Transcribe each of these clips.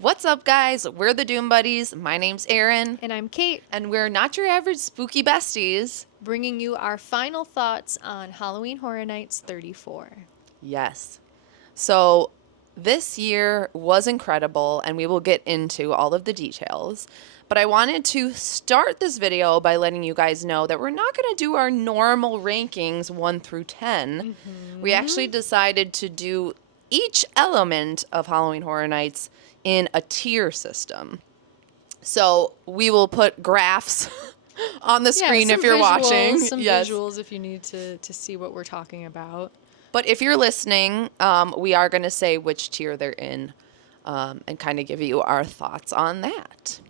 What's up, guys? We're the Doom Buddies. My name's Erin. And I'm Kate, And we're not your average spooky besties. bringing you our final thoughts on Halloween Horror Nights 34. Yes. So this year was incredible, and we will get into all of the details. But I wanted to start this video by letting you guys know that we're not going to do our normal rankings 1 through 10. We actually decided to do each element of Halloween Horror Nights in a tier system. So we will put graphs on the screen if you're watching. Some visuals if you need to see what we're talking about. But if you're listening, we are going to say which tier they're in and kind of give you our thoughts on that.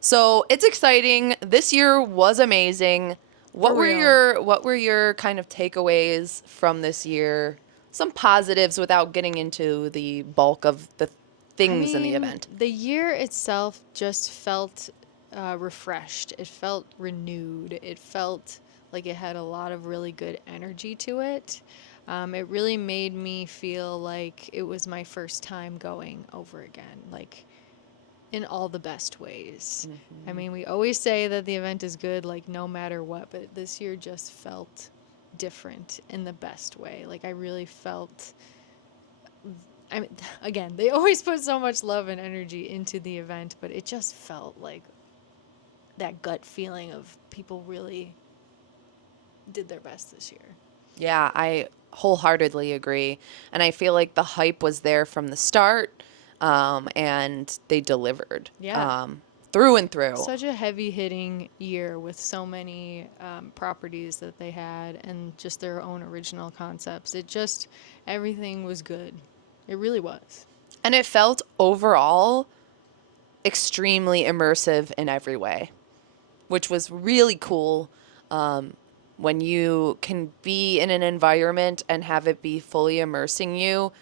So it's exciting. This year was amazing. What were your kind of takeaways from this year? Some positives without getting into the bulk of the things in the event. The year itself just felt refreshed. It felt renewed. It felt like it had a lot of really good energy to it. It really made me feel like it was my first time going over again, like in all the best ways. I mean, we always say that the event is good, like no matter what, but this year just felt different in the best way. Like I really felt, I mean, again, they always put so much love and energy into the event, but it just felt like that gut feeling of people really did their best this year. Yeah, I wholeheartedly agree. And I feel like the hype was there from the start, and they delivered. Yeah. Through and through. Such a heavy-hitting year with so many properties that they had and just their own original concepts. Everything was good. It really was. And it felt overall extremely immersive in every way, which was really cool. When you can be in an environment and have it be fully immersing you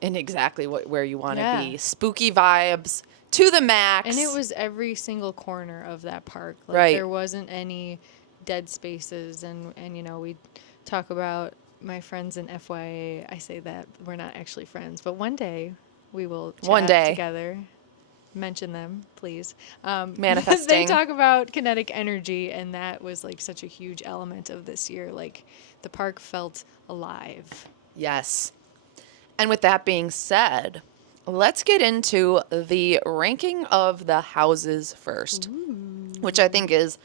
in exactly where you want to be. Spooky vibes to the max. And it was every single corner of that park. Like, right. There wasn't any dead spaces. And you know, we talk about my friends in FYA. I say that we're not actually friends, but one day we will chat together. Mention them, please. Manifesting. They talk about kinetic energy, and that was like such a huge element of this year. Like the park felt alive. Yes. And with that being said, let's get into the ranking of the houses first, which I think is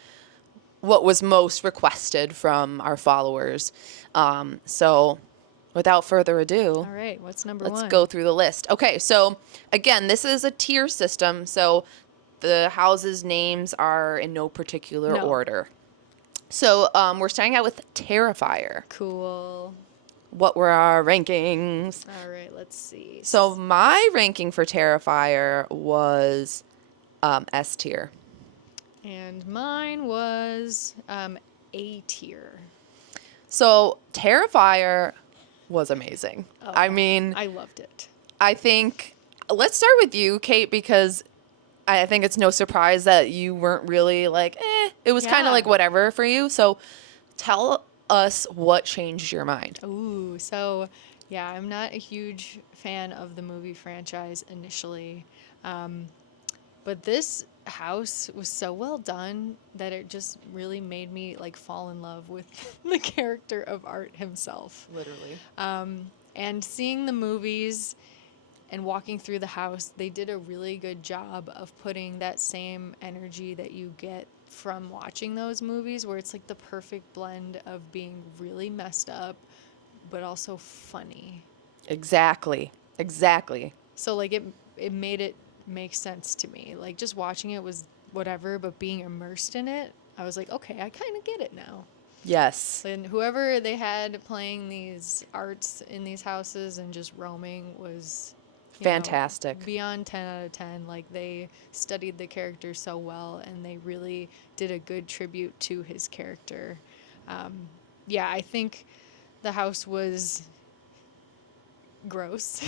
what was most requested from our followers. So without further ado, all right, what's number one? Let's go through the list. Okay, so again, this is a tier system, so the houses' names are in no particular order. So we're starting out with Terrifier. Cool. What were our rankings? All right, let's see. So my ranking for Terrifier was S tier. And mine was A tier. So Terrifier was amazing. Oh, I mean, I loved it. I think, let's start with you, Kate, because I think it's no surprise that you weren't really like, it was kind of like whatever for you. So tell us what changed your mind. Ooh, so yeah, I'm not a huge fan of the movie franchise initially. But this house was so well done that it just really made me like fall in love with the character of Art himself. Literally. And seeing the movies and walking through the house, they did a really good job of putting that same energy that you get from watching those movies, where it's like the perfect blend of being really messed up, but also funny. Exactly. So like it made it make sense to me. Like just watching it was whatever, but being immersed in it, I was like, okay, I kind of get it now. Yes. And whoever they had playing these arts in these houses and just roaming was fantastic. Beyond 10 out of 10. Like they studied the character so well, and they really did a good tribute to his character. Yeah, I think the house was gross.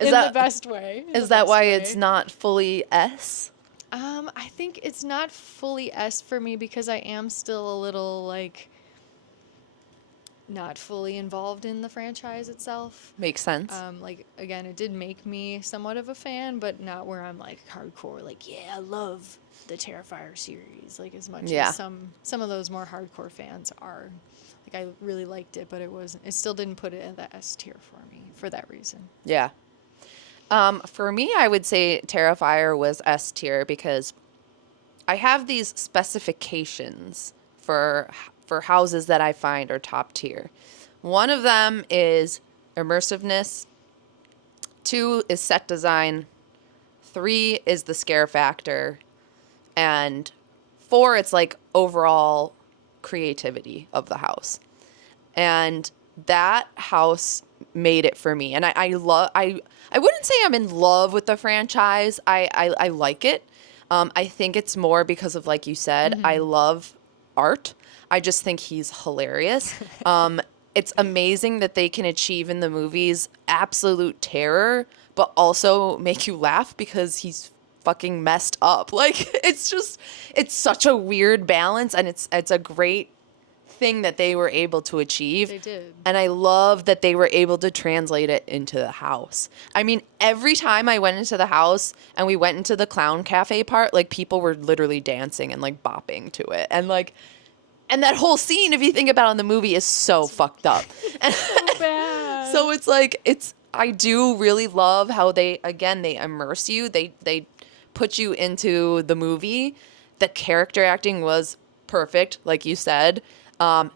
In the best way. Is that why it's not fully S? I think it's not fully S for me because I am still a little like not fully involved in the franchise itself. Makes sense. Like, again, it did make me somewhat of a fan, but not where I'm like hardcore, like, yeah, I love the Terrifier series, like as much Yeah. as some of those more hardcore fans are. Like, I really liked it, but it still didn't put it in the S tier for me for that reason. Yeah. For me, I would say Terrifier was S tier because I have these specifications for houses that I find are top tier. One of them is immersiveness. 2 is set design. 3 is the scare factor. And 4, it's like overall creativity of the house. And that house made it for me. And I wouldn't say I'm in love with the franchise. I like it. I think it's more because of, like you said, I love Art. I just think he's hilarious. It's amazing that they can achieve in the movies absolute terror, but also make you laugh because he's fucking messed up. Like, it's such a weird balance, and it's a great thing that they were able to achieve. They did. And I love that they were able to translate it into the house. I mean, every time I went into the house and we went into the clown cafe part, like, people were literally dancing and like bopping to it. And like, and that whole scene, if you think about it in the movie, is so fucked up. So bad. So it's like, I do really love how they immerse you. They put you into the movie. The character acting was perfect, like you said.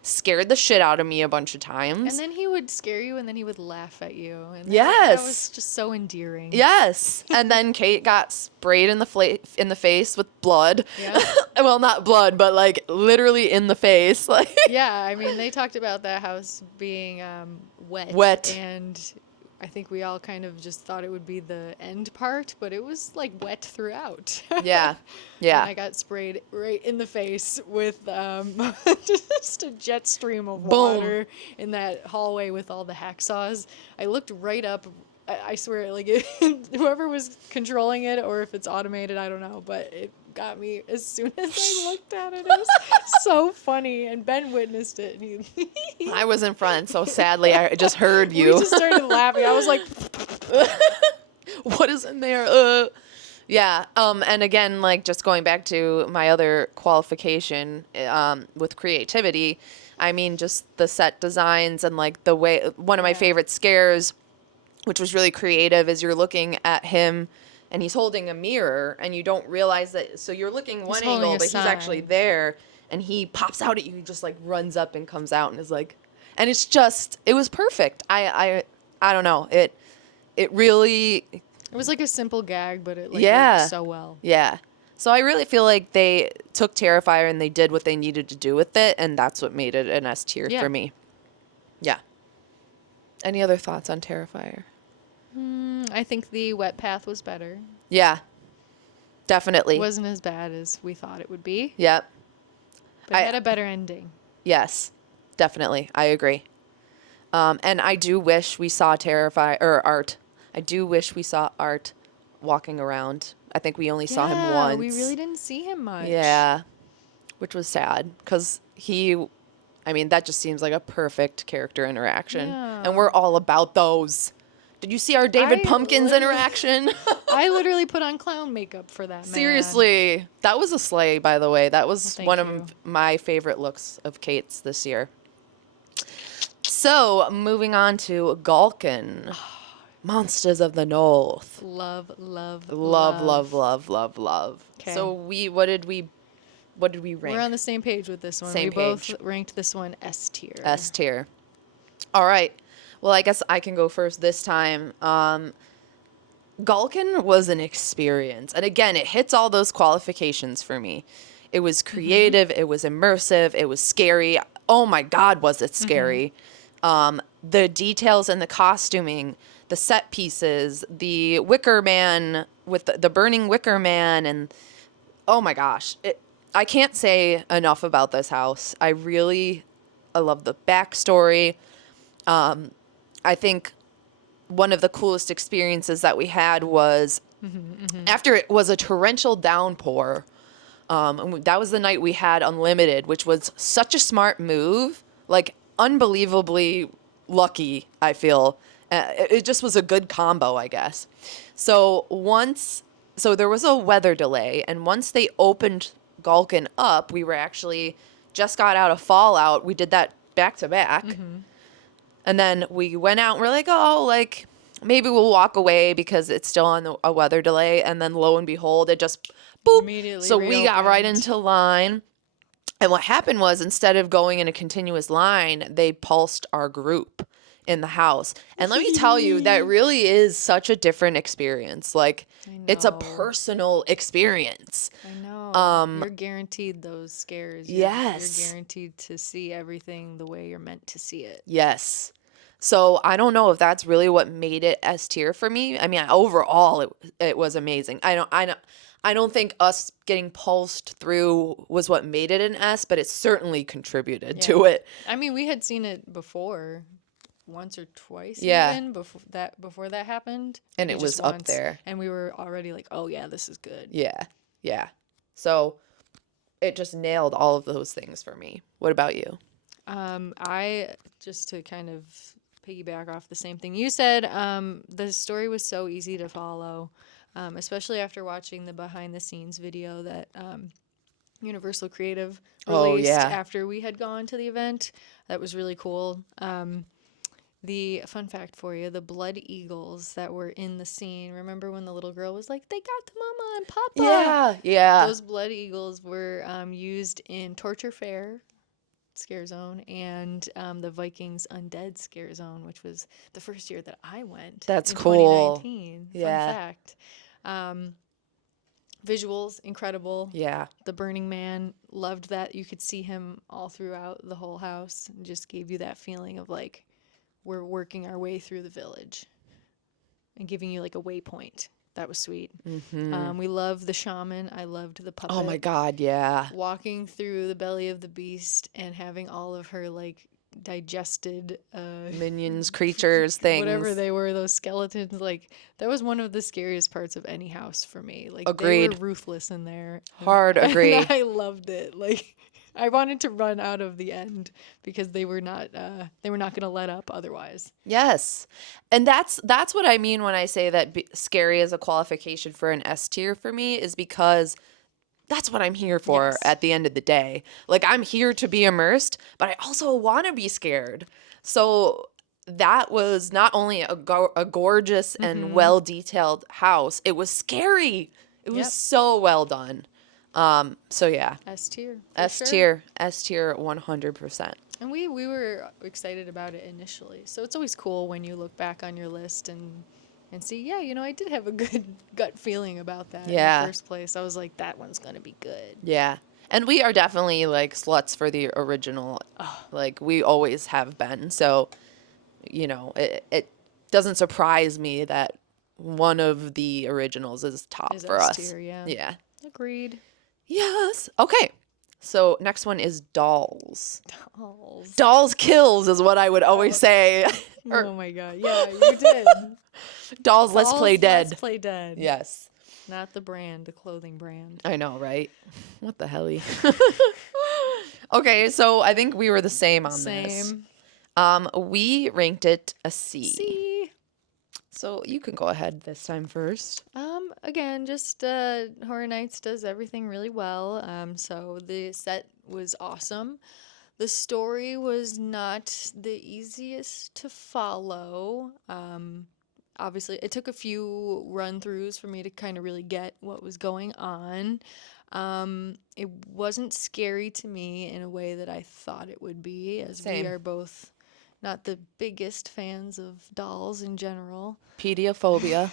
Scared the shit out of me a bunch of times. And then he would scare you, and then he would laugh at you. And Yes. that was just so endearing. Yes. And then Kate got sprayed in the face with blood. Yeah. Well, not blood, but like literally in the face. Like, Yeah, I mean, they talked about that house being wet. Wet. And I think we all kind of just thought it would be the end part, but it was like wet throughout. yeah. And I Yeah. got sprayed right in the face with just a jet stream of Boom. water in that hallway with all the hacksaws. I looked right up. I swear, like, whoever was controlling it, or if it's automated, I don't know, but it got me as soon as I looked at it. It was so funny, and Ben witnessed it. And he I was in front, so sadly I just heard we you. just started laughing. I was like, What is in there? Yeah. And again, like, just going back to my other qualification with creativity, I mean, just the set designs and like the way, one of my Yeah. favorite scares, which was really creative, is you're looking at him and he's holding a mirror and you don't realize that. So you're looking one holding angle, a but he's actually sign. there, and he pops out at you, just like runs up and comes out and is like, and it's just, it was perfect. I don't know. It really, it was like a simple gag, but it like Yeah. worked so well. yeah. So I really feel like they took Terrifier and they did what they needed to do with it, and that's what made it an S tier Yeah. for me. Yeah. Any other thoughts on Terrifier? I think the wet path was better. Yeah. Definitely. It wasn't as bad as we thought it would be, Yep. but I- it had a better ending. Yes. Definitely. I agree. And I do wish we saw Art. I do wish we saw Art walking around. I think we only saw him Yeah, once. we really didn't see him much. Yeah. Which was sad because I mean, that just seems like a perfect character interaction. Yeah. And we're all about those. Did you see our David I Pumpkins literally- interaction? I literally put on clown makeup for that man. Seriously. That was a sleigh, by the way. That was thank one you. of my favorite looks of Kate's this year. So, moving on to Galkin. Monsters of the North. Love, love, Love, love, love, love, love. 'Kay. So what did we rank? We're on the same page with this one. Same we both page. ranked this one S tier. S tier. All right. Well, I guess I can go first this time. Galkin was an experience. And again, it hits all those qualifications for me. It was creative, it was immersive, it was scary. Oh my God, was it scary. The details and the costuming, the set pieces, the Wicker Man with the burning Wicker Man, and oh my gosh. I can't say enough about this house. I love the backstory. I think one of the coolest experiences that we had was after it was a torrential downpour. And that was the night we had unlimited, which was such a smart move. Like, unbelievably lucky, I feel. It just was a good combo, I guess. So so there was a weather delay, and once they opened Gulkin up, we were actually just got out of Fallout. We did that back to back. And then we went out and we're like, oh, like maybe we'll walk away because it's still on a weather delay. And then lo and behold, it just boop. Immediately So we got right reopened. into line. And what happened was instead of going in a continuous line, they pulsed our group in the house. And let me tell you, that really is such a different experience. Like, I it's a know. personal experience. I know. You're guaranteed those scares. Yes. You're guaranteed to see everything the way you're meant to see it. Yes. So I don't know if that's really what made it S tier for me. I mean, overall, it was amazing. I don't think us getting pulsed through was what made it an S, but it certainly contributed to it. I mean, we had seen it before, once or twice Yeah. even before that happened. And Maybe it was just up once, there. and we were already like, oh yeah, this is good. Yeah. Yeah. So it just nailed all of those things for me. What about you? I just to kind of piggyback off the same thing you said. The story was so easy to follow, especially after watching the behind the scenes video that Universal Creative Oh, released yeah. after we had gone to the event. That was really cool. The fun fact for you, the blood eagles that were in the scene. Remember when the little girl was like, "They got the mama and papa." Yeah. Yeah. Those blood eagles were used in Torture Fair Scare Zone and the Vikings Undead Scare Zone, which was the first year that I went. That's in cool. 2019. Yeah. Fun fact. Visuals incredible. Yeah. The Burning Man, loved that you could see him all throughout the whole house. It just gave you that feeling of like we're working our way through the village and giving you like a waypoint. That was sweet. We loved the shaman. I loved the puppet. Oh my God. Yeah. Walking through the belly of the beast and having all of her like digested Minions, creatures, things. whatever they were, those skeletons, like that was one of the scariest parts of any house for me. Like they Agreed. were ruthless in there. Hard agree. And I loved it. Like I wanted to run out of the end because they were not going to let up otherwise. Yes. And that's what I mean when I say that scary is a qualification for an S tier for me, is because that's what I'm here for Yes. at the end of the day. Like, I'm here to be immersed, but I also want to be scared. So that was not only a gorgeous and well-detailed house, it was scary. It was Yep. so well done. So yeah, S tier. for S sure. tier, S tier 100%. And we were excited about it initially. So it's always cool when you look back on your list and see, yeah, you know, I did have a good gut feeling about that Yeah. in the first place. I was like, that one's going to be good. Yeah. And we are definitely like sluts for the original. Like, we always have been. So, you know, it doesn't surprise me that one of the originals is top Is for S us. tier, yeah. Yeah. Agreed. Yes. Okay. So next one is dolls. Dolls. Dolls kills is what I would always say. Or Oh my god. Yeah, you did. dolls, let's play Dolls, dead. Let's play dead. Yes. Not the brand, the clothing brand. I know, right? What the helly? Okay, so I think we were the same on this. Same. We ranked it a C. See. So you can go ahead this time first. Again, just Horror Nights does everything really well. So the set was awesome. The story was not the easiest to follow. Obviously, it took a few run-throughs for me to kind of really get what was going on. It wasn't scary to me in a way that I thought it would be, as Same. we are both not the biggest fans of dolls in general. Pediophobia.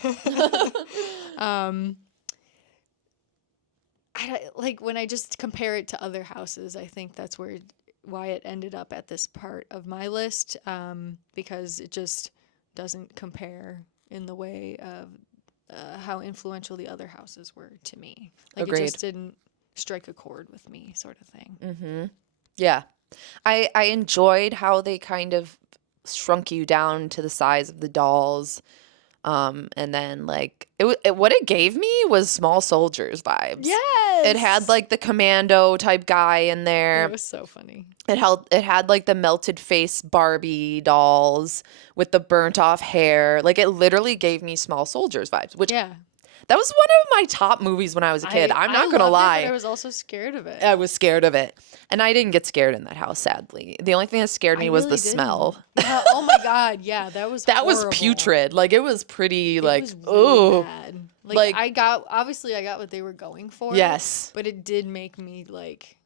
Like when I just compare it to other houses, I think that's why it ended up at this part of my list, because it just doesn't compare in the way of how influential the other houses were to me. Like Agreed. it just didn't strike a chord with me, sort of thing. Yeah. I enjoyed how they kind of shrunk you down to the size of the dolls. And then like what it gave me was Small Soldiers vibes. It had Yes. like the commando type guy in It there. was so funny. It had like the melted face Barbie dolls with the burnt off hair. Like it literally gave me Small Soldiers vibes, which Yeah. that was one of my top movies when I was a kid. I'm I not gonna loved it, but I lie. was also scared of it. I was scared of it. And I didn't get scared in that house, sadly. The only thing that scared I me was the really didn't. smell. Yeah, oh my God. Yeah, that was That was horrible. putrid. Like it was pretty It like was really ooh. bad. Like- I got obviously I got what they were going for. Yes. But it did make me like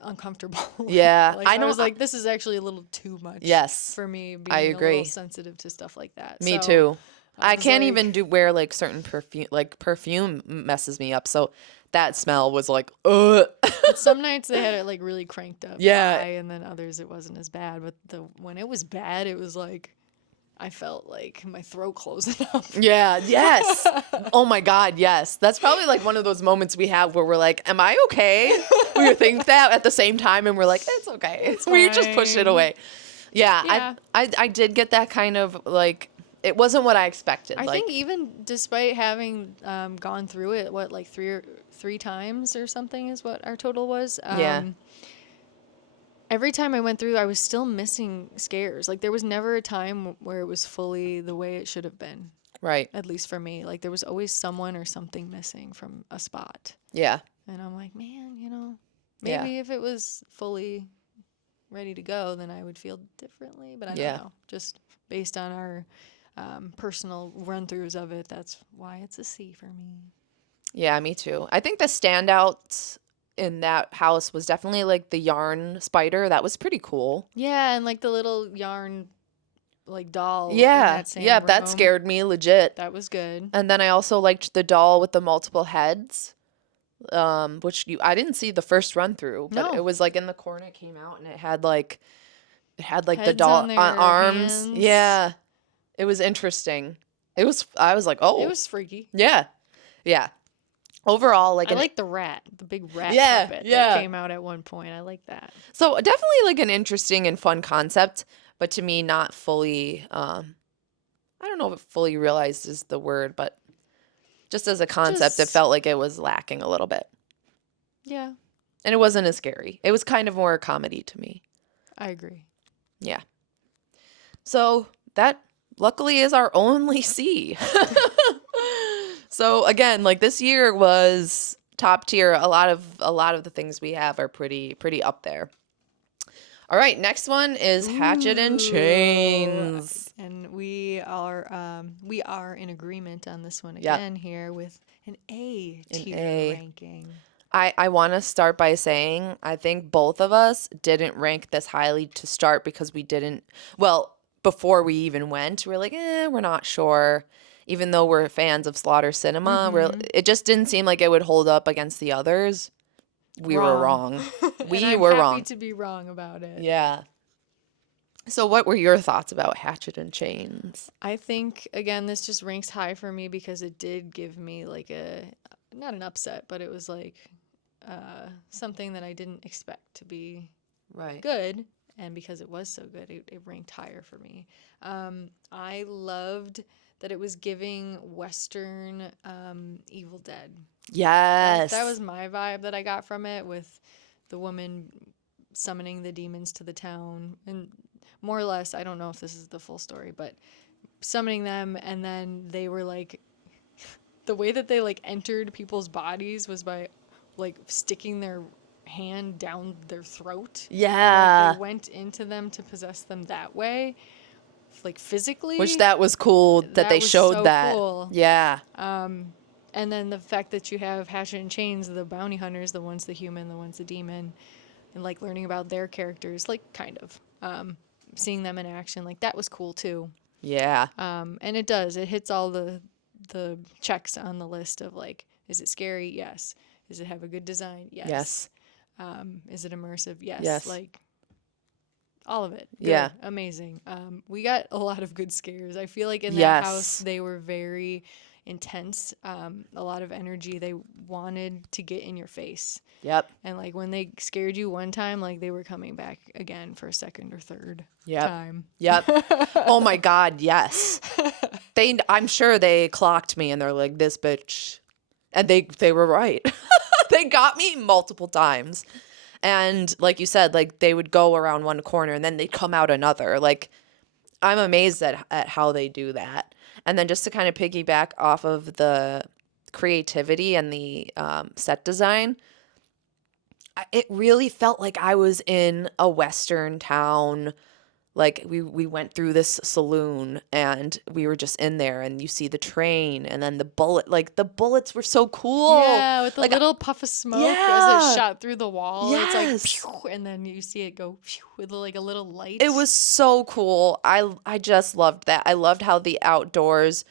uncomfortable. Yeah. Like I I know was like, this is actually a little too much. Yes. For me being I a agree. little sensitive to stuff like that. Me So, too. I was can't like- even wear like certain perfume. Like perfume messes me up. So that smell was like, ugh. But some nights they had it like really cranked up Yeah. high, and then others it wasn't as bad. But when it was bad, it was like I felt like my throat closing up. Yeah. Yes. Oh my God. Yes. That's probably like one of those moments we have where we're like, "Am I okay?" We think that at the same time, and we're like, "It's okay." We just push it fine. away. Yeah. Yeah. I did get that kind of like. It wasn't what I expected. I like, think even despite having gone through it, what like three times or something is what our total was. Yeah. Every time I went through, I was still missing scares. Like there was never a time where it was fully the way it should have been. right. At least for me, like there was always someone or something missing from a spot, Yeah. and I'm like, man, Yeah. maybe if it was fully ready to go, then I would feel differently. But I Yeah. don't know. Just based on our personal run-throughs of it, that's why it's a C for me. Yeah, me too. I think the standout in that house was definitely like the yarn spider. That was pretty cool. Yeah, and like the little yarn like doll in Yeah. that same Yeah, that room. scared me legit. That was good. And then I also liked the doll with the multiple heads. Which I didn't see the first run through, but No. it was like in the corner it came out and it had like the Heads doll on their arms. hands. Yeah. It was interesting. I was like, "Oh." It was freaky. Yeah. Yeah. Overall, like I like the rat, the big rat Yeah, puppet yeah. that came out at one point. I like that. so definitely like an interesting and fun concept, but to me not fully I don't know if fully realized is the word, but just as a concept it Just- felt like it was lacking a little bit. Yeah, And it wasn't as scary. It was kind of more a comedy to me. I agree. Yeah. So that luckily is our only C. So again, like this year was top tier. A lot of the things we have are pretty up there. All right, next one is Hatchet and Ooh. Chains. And we are in agreement on this one Yeah. again here with an A tier A. ranking. I want to start by saying I think both of us didn't rank this highly to start because we didn't, well, before we even went, we were like, we're not sure. Even though we're fans of Slaughter Cinema, it just didn't seem like it would hold up against the others. We were wrong. And We I'm were happy wrong. to be wrong about it. Yeah. So what were your thoughts about Hatchet and Chains? I think again this just ranks high for me because it did give me like not an upset, but it was like something that I didn't expect to be Right. good, and because it was so good, it ranked higher for me. I loved that it was giving Western Evil Dead. Yes. That was my vibe that I got from it, with the woman summoning the demons to the town, and more or less, I don't know if this is the full story, but summoning them, and then they were like, the way that they like entered people's bodies was by like sticking their hand down their throat. Yeah. Like, they went into them to possess them that way, like physically. Which that was cool that they was showed so that. cool. Yeah. And then the fact that you have Hatchet and Chains, the bounty hunters, the one's the human, the one's the demon, and like learning about their characters, like kind of seeing them in action, like that was cool too. Yeah. And it hits all the checks on the list of like, is it scary? Yes. Does it have a good design? Yes. Yes. Is it immersive? Yes. Yes. Like all of it. Good. Yeah. Amazing. We got a lot of good scares. I feel like in that Yes. house they were very intense, a lot of energy. They wanted to get in your face. Yep. And like when they scared you one time, like they were coming back again for a second or third Yep. time. Yep. Oh my God, yes. I'm sure they clocked me and they're like, this bitch. And they were right. They got me multiple times. And like you said, like they would go around one corner and then they'd come out another. Like I'm amazed at how they do that. And then just to kind of piggyback off of the creativity and the set design, it really felt like I was in a Western town. Like we went through this saloon and we were just in there and you see the train and then the bullets were so cool. Yeah, with the like, little puff of smoke as yeah. it shot through the wall. Yes. It's like, pew, and then you see it go pew, with like a little light. It was so cool. I just loved that. I loved how the outdoors,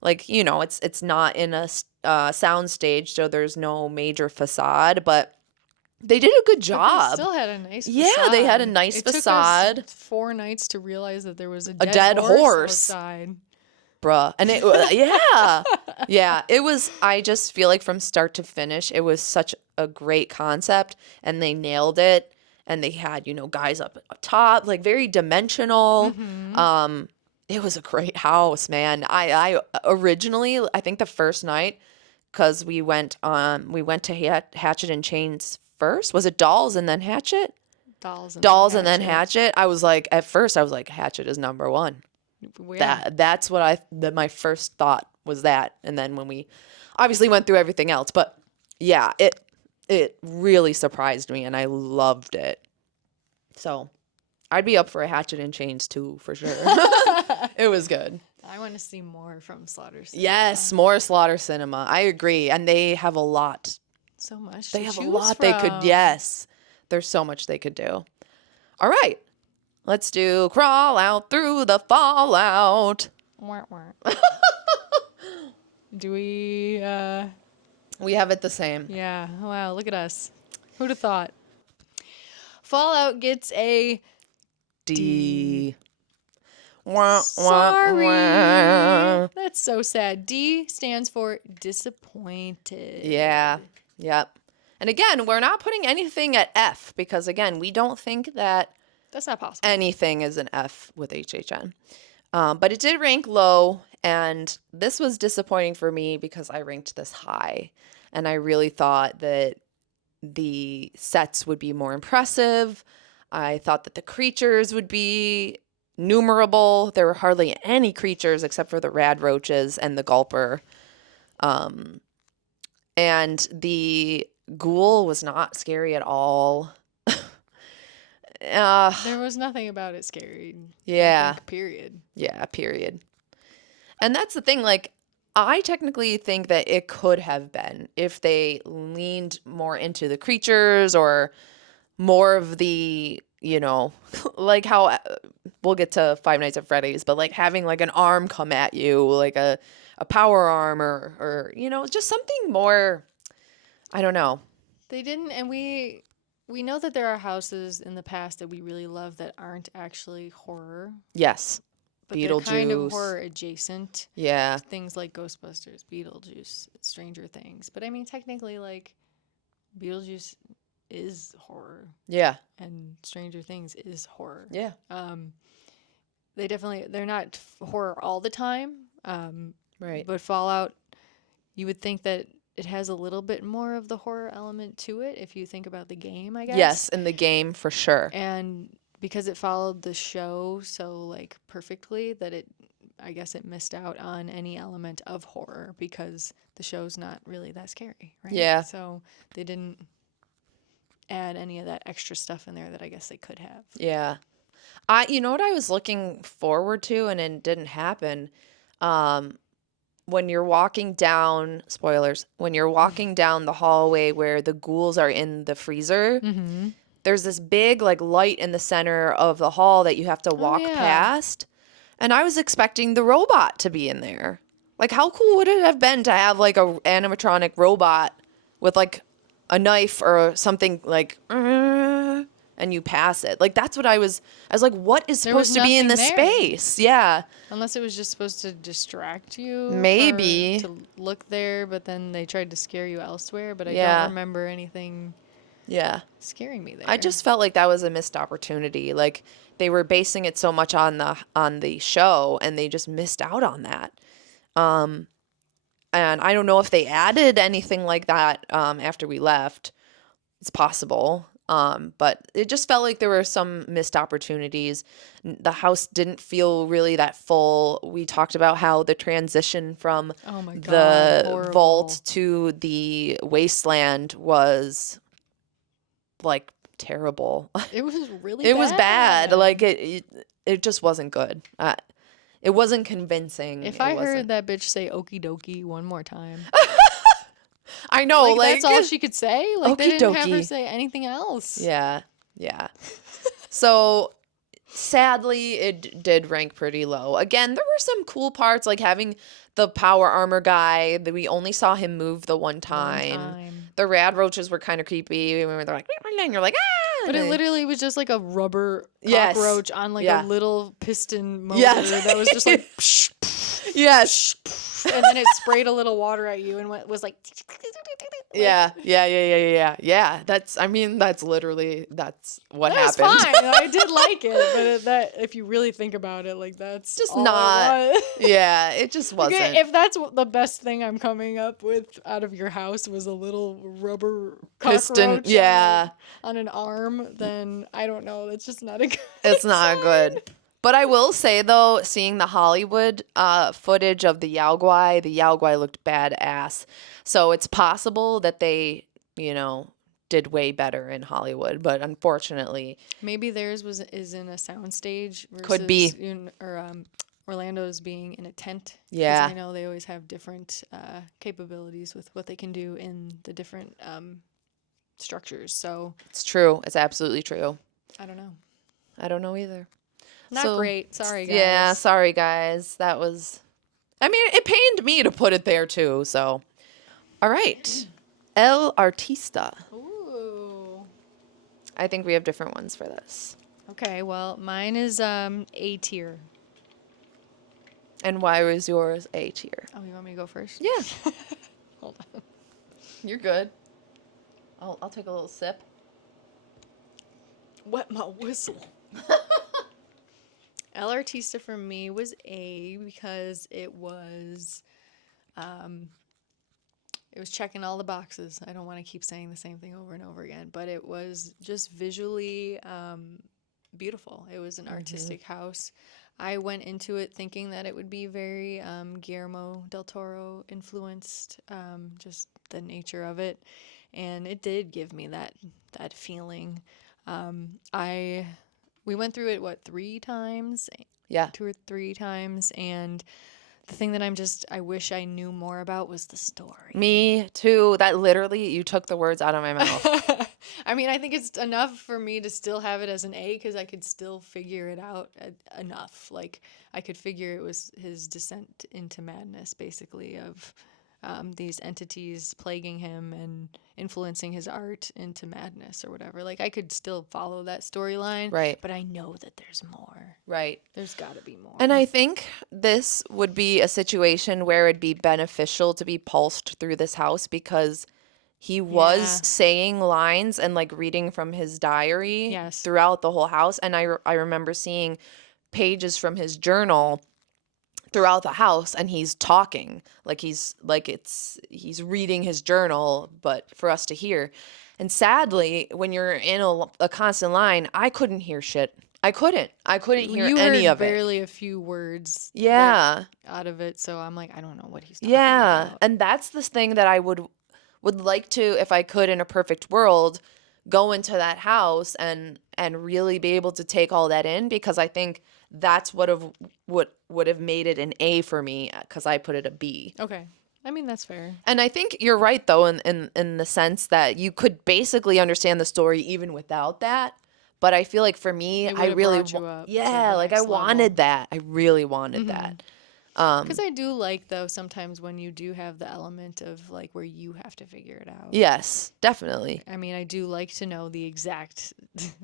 like, you know, it's not in a sound stage, so there's no major facade, but they did a good But job. they still had a nice Yeah, facade. they had a nice facade. Took us 4 nights to realize that there was a dead horse. outside. Bruh. And it, yeah. Yeah. It was, I just feel like from start to finish, it was such a great concept and they nailed it. And they had, you know, guys up top, like very dimensional. It was a great house, man. I originally, I think the first night, because we went to Hatchet and Chains first. Was it Dolls and then Hatchet? Dolls and then Hatchet. I was like, at first I was like, Hatchet is number one. Yeah. That's what my first thought was that. And then when we obviously went through everything else, but yeah, it really surprised me and I loved it. So I'd be up for a Hatchet and Chains too, for sure. It was good. I want to see more from Slaughter Cinema. Yes, more Slaughter Cinema. I agree. And they have a lot. So much. They to have a choose lot they could, from. yes. There's so much they could do. All right. Let's do Crawl Out Through the Fallout. Wah, wah. Do we, We have it the same. yeah. Wow, look at us. Who'd have thought? Fallout gets a D. Wah, sorry. wah. That's so sad. D stands for disappointed. Yeah. Yep. And again, we're not putting anything at F because, again, we don't think that That's not possible. anything is an F with HHN. But it did rank low, and this was disappointing for me because I ranked this high. And I really thought that the sets would be more impressive. I thought that the creatures would be numerable. There were hardly any creatures except for the rad roaches and the gulper. And the ghoul was not scary at all. There was nothing about it scary. Yeah. I think, period. Yeah, period. And that's the thing, like, I technically think that it could have been if they leaned more into the creatures or more of the, you know, like how we'll get to Five Nights at Freddy's, but like having like an arm come at you, like a power arm or, you know, just something more, I don't know. They didn't, and we know that there are houses in the past that we really love that aren't actually horror, Yes. but they're kind of Beetlejuice. horror adjacent. Yeah. Things like Ghostbusters, Beetlejuice, Stranger Things. But I mean, technically, like, Beetlejuice is horror, Yeah. and Stranger Things is horror. Yeah. They're not horror all the time. Right. But Fallout, you would think that it has a little bit more of the horror element to it if you think about the game, I guess. Yes, in the game for sure. And because it followed the show so like perfectly that I guess it missed out on any element of horror because the show's not really that scary, right? Yeah. So they didn't add any of that extra stuff in there that I guess they could have. Yeah. You know what I was looking forward to and it didn't happen? When you're walking down, spoilers, when you're walking down the hallway where the ghouls are in the freezer, Mm-hmm. there's this big like light in the center of the hall that you have to walk yeah. past. And I was expecting the robot to be in there. Like how cool would it have been to have like a animatronic robot with like a knife or something like and you pass it. Like that's what I was like, what is There was supposed to be in nothing this there. space? Yeah. Unless it was just supposed to distract you Maybe. to look there, but then they tried to scare you elsewhere, but I don't Yeah. remember anything Yeah. scaring me there. I just felt like that was a missed opportunity. Like they were basing it so much on the show and they just missed out on that. And I don't know if they added anything like that after we left. It's possible. But it just felt like there were some missed opportunities. The house didn't feel really that full. We talked about how the transition from Oh my God, the horrible. vault to the wasteland was like terrible. It was really It was bad. Like it just wasn't good. It wasn't convincing. If It I wasn't. heard that bitch say okie dokie one more time, I know, like that's all she could say. Like they Okie didn't have her dokie. say anything else. Yeah, yeah. So sadly, it did rank pretty low. Again, there were some cool parts, like having the power armor guy. That we only saw him move the one time. The rad roaches were kind of creepy. When they're like, and you're like, ah. But it and literally was just like a rubber Yes. cockroach on like Yeah. a little piston motor Yes. that was just like, yes. and then it sprayed a little water at you and was like, Yeah. That's literally what that was happened. fine. I did like it, but if you really think about it, like that's Just all not- it was. Yeah, it just wasn't. Okay, if that's the best thing I'm coming up with out of your house was a little rubber Piston, cockroach yeah. on an arm, then I don't know. That's just not a good It's not sign. good. But I will say, though, seeing the Hollywood footage of the Yao Guai looked badass. So it's possible that they, did way better in Hollywood. But unfortunately, Maybe theirs is in a soundstage versus Could be. Orlando's being in a tent. 'Cause Yeah. I know they always have different capabilities with what they can do in the different structures. So it's true. It's absolutely true. I don't know. I don't know either. Not So, great. Sorry, guys. Yeah, sorry, guys. That was. I mean, it pained me to put it there, too. So, all right. El Artista. Ooh. I think we have different ones for this. Okay, well, mine is A tier. And why was yours A tier? Oh, you want me to go first? Yeah. Hold on. You're good. I'll take a little sip. Wet my whistle. El Artista for me was A because it was checking all the boxes. I don't want to keep saying the same thing over and over again, but it was just visually beautiful. It was an artistic house. I went into it thinking that it would be very Guillermo del Toro influenced, just the nature of it, and it did give me that feeling. We went through it 3 times, Yeah. 2 or 3 times, and the thing that I wish I knew more about was the story. Me too. That literally, you took the words out of my mouth. I mean, I think it's enough for me to still have it as an A because I could still figure it out enough. Like, I could figure it was his descent into madness, basically, of these entities plaguing him and influencing his art into madness or whatever. Like, I could still follow that storyline. Right. But I know that there's more. Right. There's got to be more. And I think this would be a situation where it'd be beneficial to be pulsed through this house because he was Yeah. saying lines and like reading from his diary Yes. throughout the whole house. And I remember seeing pages from his journal throughout the house and he's talking he's reading his journal, but for us to hear. And sadly, when you're in a constant line, I couldn't hear shit. I couldn't hear You any heard of it. barely a few words Yeah. out of it, so I'm like, I don't know what he's talking Yeah. about. And that's the thing that I would like to, if I could in a perfect world, go into that house and really be able to take all that in, because I think that's what would have made it an A for me, because I put it a B. Okay. I mean, that's fair. And I think you're right though in the sense that you could basically understand the story even without that. But I feel like for me, It I would've really brought you up to yeah, the like I next level. wanted that. I really wanted that. Because I do like, though, sometimes when you do have the element of like where you have to figure it out. Yes, definitely. I mean, I do like to know the exact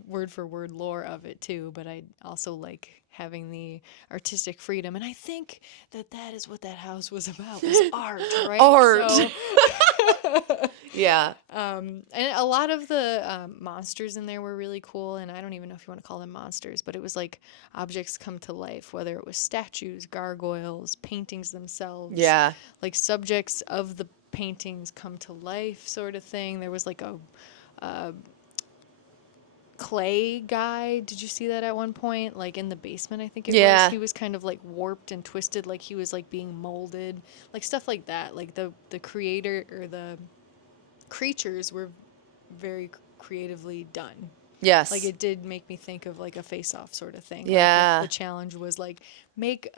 word for word lore of it too, but I also like having the artistic freedom. And I think that that is what that house was about, was art, right? Art. So, Yeah. and a lot of the monsters in there were really cool. And I don't even know if you want to call them monsters, but it was like objects come to life, whether it was statues, gargoyles, paintings themselves. Yeah. Like subjects of the paintings come to life, sort of thing. There was like a clay guy. Did you see that at one point? Like in the basement, I think it was. Yeah. He was kind of like warped and twisted, like he was like being molded, like stuff like that. Like the creator or the creatures were very creatively done. Yes. Like it did make me think of like a face-off sort of thing. Yeah. Like if the challenge was like make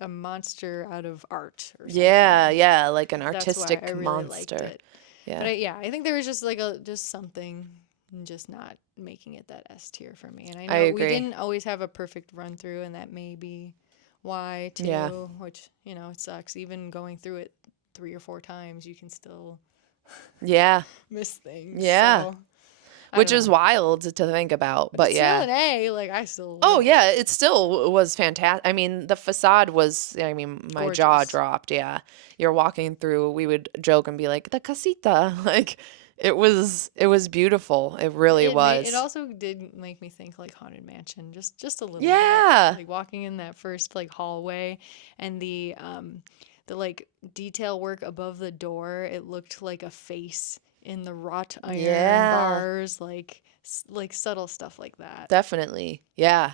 a monster out of art or something. Yeah, yeah, like an That's why artistic I really monster. liked it. Yeah. But I think there was just like just something, just not making it that S tier for me. And I I know we agree. didn't always have a perfect run through, and that may be why too. Yeah. Which it sucks. Even going through it 3 or 4 times, you can still Yeah. miss things. Yeah. So, I Which don't is know. wild to think about, but It's yeah. still an A. Like I still. Oh like it. yeah, it still was fantastic. I mean, the facade was, I mean, my jaw Gorgeous. dropped. Yeah. You're walking through, we would joke and be like, the casita. Like it was beautiful. It really was. It also did make me think like Haunted Mansion, just a little Yeah. bit. Like walking in that first like hallway, and the like detail work above the door. It looked like a face in the wrought iron Yeah. bars, like subtle stuff like that. Definitely. Yeah.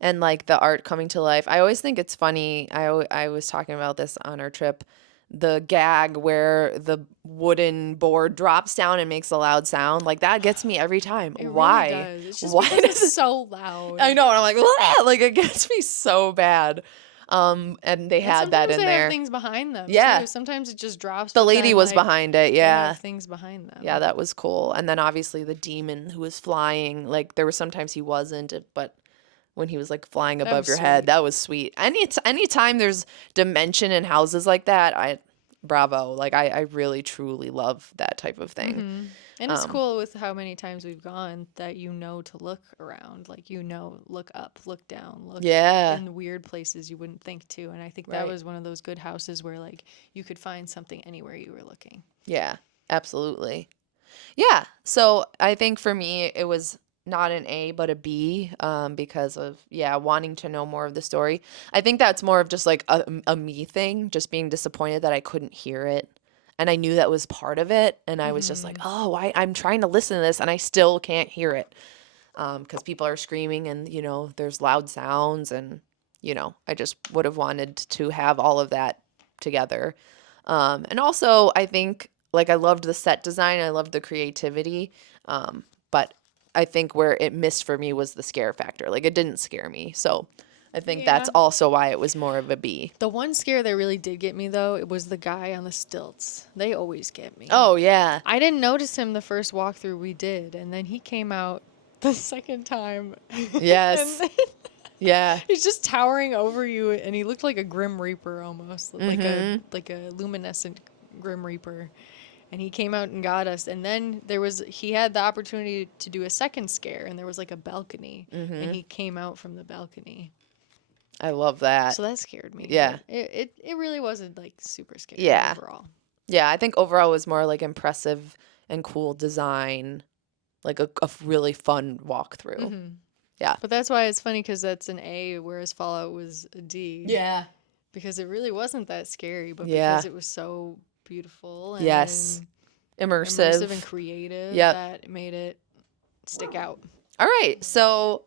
And like the art coming to life. I always think it's funny. I was talking about this on our trip. The gag where the wooden board drops down and makes a loud sound. Like that gets me every time. It Why? really does. It's just Why because does it's so loud. I know, and I'm like, "Wah!" Like it gets me so bad. And they And had that sometimes in they there. have things behind them. Yeah. Too. Sometimes it just drops. The but lady then, was like, behind it. they Yeah. have things behind them. Yeah, that was cool. And then obviously the demon who was flying, like there were sometimes he wasn't, but when he was like flying That above was your head, sweet. that was sweet. Anytime there's dimension in houses like that, bravo. Like I really truly love that type of thing. Mm-hmm. And it's cool with how many times we've gone that to look around. Like, look up, look down, look Yeah. in weird places you wouldn't think to. And I think that Right. was one of those good houses where, like, you could find something anywhere you were looking. Yeah, absolutely. Yeah. So I think for me, it was not an A, but a B, because of, wanting to know more of the story. I think that's more of just like a me thing, just being disappointed that I couldn't hear it. And I knew that was part of it. And I was just like, oh, I'm trying to listen to this and I still can't hear it. Because people are screaming and, there's loud sounds. And, I just would have wanted to have all of that together. And also, I think, like, I loved the set design. I loved the creativity. But I think where it missed for me was the scare factor. Like, it didn't scare me. So I think that's Yeah. also why it was more of a B. The one scare that really did get me, though, it was the guy on the stilts. They always get me. Oh, yeah. I didn't notice him the first walkthrough we did, and then he came out the second time. Yes. And Yeah. he's just towering over you, and he looked like a Grim Reaper almost, like Mm-hmm. a luminescent Grim Reaper. And he came out and got us. And then he had the opportunity to do a second scare, and there was like a balcony, and he came out from the balcony. I love that. So that scared me. Yeah. But it really wasn't like super scary Yeah. overall. Yeah, I think overall it was more like impressive and cool design, like a really fun walkthrough. Mm-hmm. Yeah. But that's why it's funny because that's an A, whereas Fallout was a D. Yeah. Because it really wasn't that scary, but Yeah. because it was so beautiful and Yes. Immersive. and creative, Yep. that made it stick out. All right. So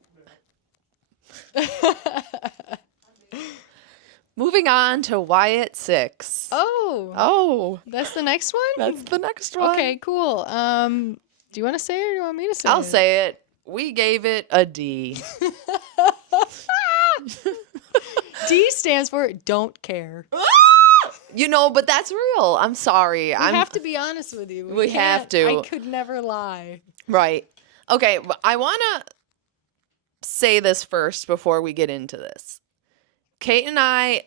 moving on to Wyatt 6. Oh, Oh, that's the next one? that's the next one. Okay, cool. Do you want to say it or do you want me to say it? I'll say it. We gave it a D. D stands for don't care. But that's real. I'm sorry. We have to be honest with you. We have to. I could never lie. Right. Okay, I want to say this first before we get into this. Kate and I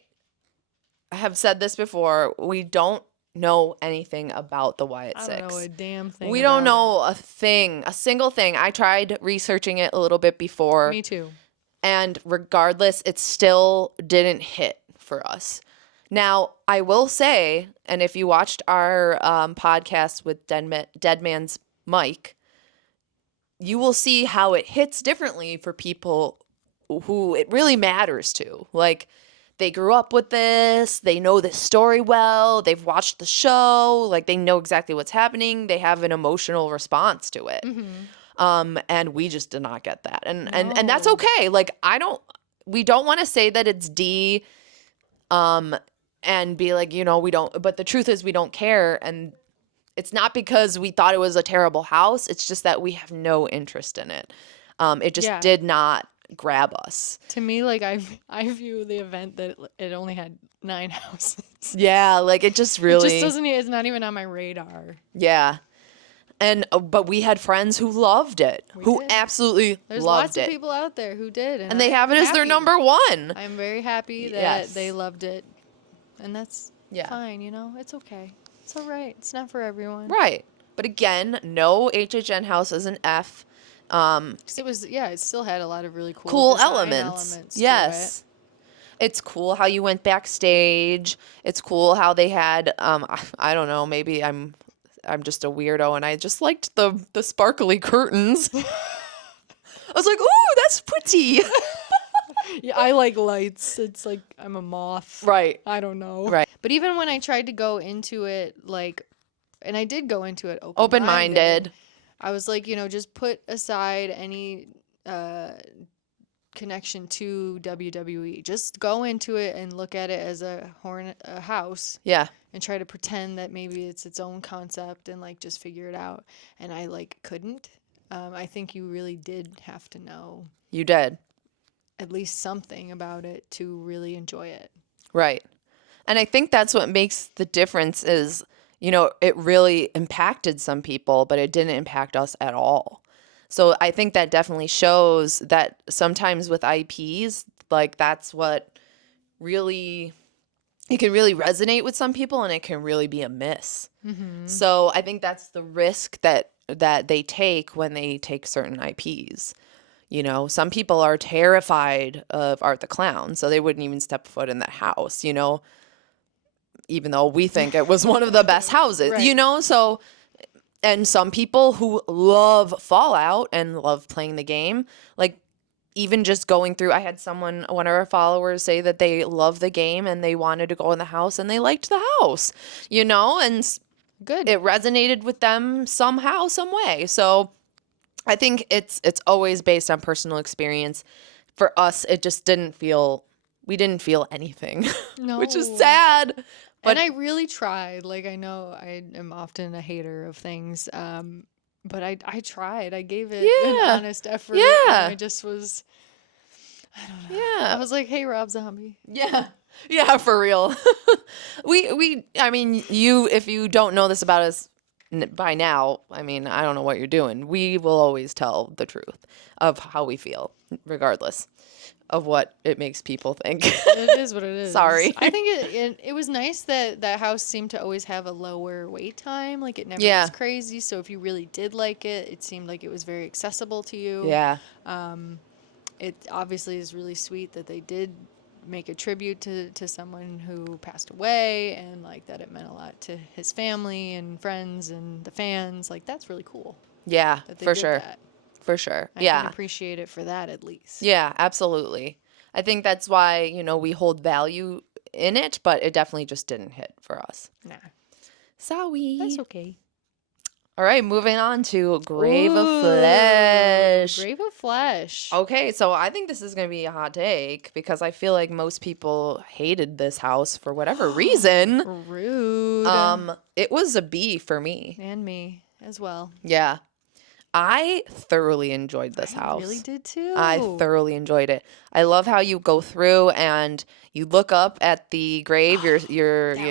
have said this before. We don't know anything about the Wyatt I Six. don't know a damn thing. We don't about know a single thing. I tried researching it a little bit it. before. Me too. And regardless, it still didn't hit for us. Now, I will say, and if you watched our podcast with Dead Man's Mike, you will see how it hits differently for people who it really matters to. Like, they grew up with this, they know this story well, they've watched the show, like they know exactly what's happening, they have an emotional response to it. And we just did not get that. And that's No. okay. Like, we don't want to say that it's D and be like, we don't, but the truth is we don't care. And it's not because we thought it was a terrible house. It's just that we have no interest in it. It just Yeah. did not grab us. To me, like I view the event that it only had 9 houses. Yeah, like it just really. It just doesn't. It's not even on my radar. Yeah. And but we had friends who loved it, who did. absolutely There's loved lots it. of people out there who did, And they have I'm it as their happy. number one. I'm very happy that Yes. they loved it, and that's Yeah. fine. It's okay. It's all right. It's not for everyone. Right. But again, no HHN house is an F. 'Cause it still had a lot of really Cool design elements. to Yes. It's cool how you went backstage. It's cool how they had I don't know, maybe I'm just a weirdo and I just liked the sparkly curtains. I was like, "Ooh, that's pretty." it. Yeah, I like lights. It's like I'm a moth. Right. I don't know. Right. But even when I tried to go into it, and I did go into it Open-minded. I was like, just put aside any connection to WWE. Just go into it and look at it as a house Yeah. and try to pretend that maybe it's its own concept and just figure it out. And I couldn't. I think you really did have to know You did. at least something about it to really enjoy it. Right. And I think that's what makes the difference is, it really impacted some people, but it didn't impact us at all. So I think that definitely shows that sometimes with IPs, like that's what really, it can really resonate with some people and it can really be a miss. So I think that's the risk that they take when they take certain IPs. Some people are terrified of Art the Clown, so they wouldn't even step foot in that house, even though we think it was one of the best houses, Right. So, and some people who love Fallout and love playing the game, like even just going through, I had one of our followers say that they love the game and they wanted to go in the house and they liked the house, and Good. it resonated with them somehow, some way. So I think it's always based on personal experience. For us, it just we didn't feel anything, No. which is sad. But And I really tried. I know I am often a hater of things, but I tried. I gave it an Yeah. honest effort. Yeah. And I just was, I don't know. I yeah, was like, hey, Rob Zombie. yeah, yeah, for real. I mean, if you don't know this about us by now, I mean, I don't know what you're doing. We will always tell the truth of how we feel, regardless of what it makes people think. It is what it is. Sorry. I think it was nice that that house seemed to always have a lower wait time. It never Yeah. was crazy. So if you really did like it, it seemed like it was very accessible to you. Yeah. It obviously is really sweet that they did make a tribute to someone who passed away and that it meant a lot to his family and friends and the fans. That's really cool Yeah, that they for did sure. that. For sure. I Yeah. can appreciate it for that at least. Yeah, absolutely. I think that's why, we hold value in it, but it definitely just didn't hit for us. Nah, Sorry. that's okay. All right, moving on to Grave of Ooh, Flesh. Grave of Flesh. Okay, so I think this is going to be a hot take because I feel like most people hated this house for whatever reason. Rude. It was a B for me. And me as well. Yeah. I thoroughly enjoyed this house. I really did too. I thoroughly enjoyed it. I love how you go through and you look up at the grave. That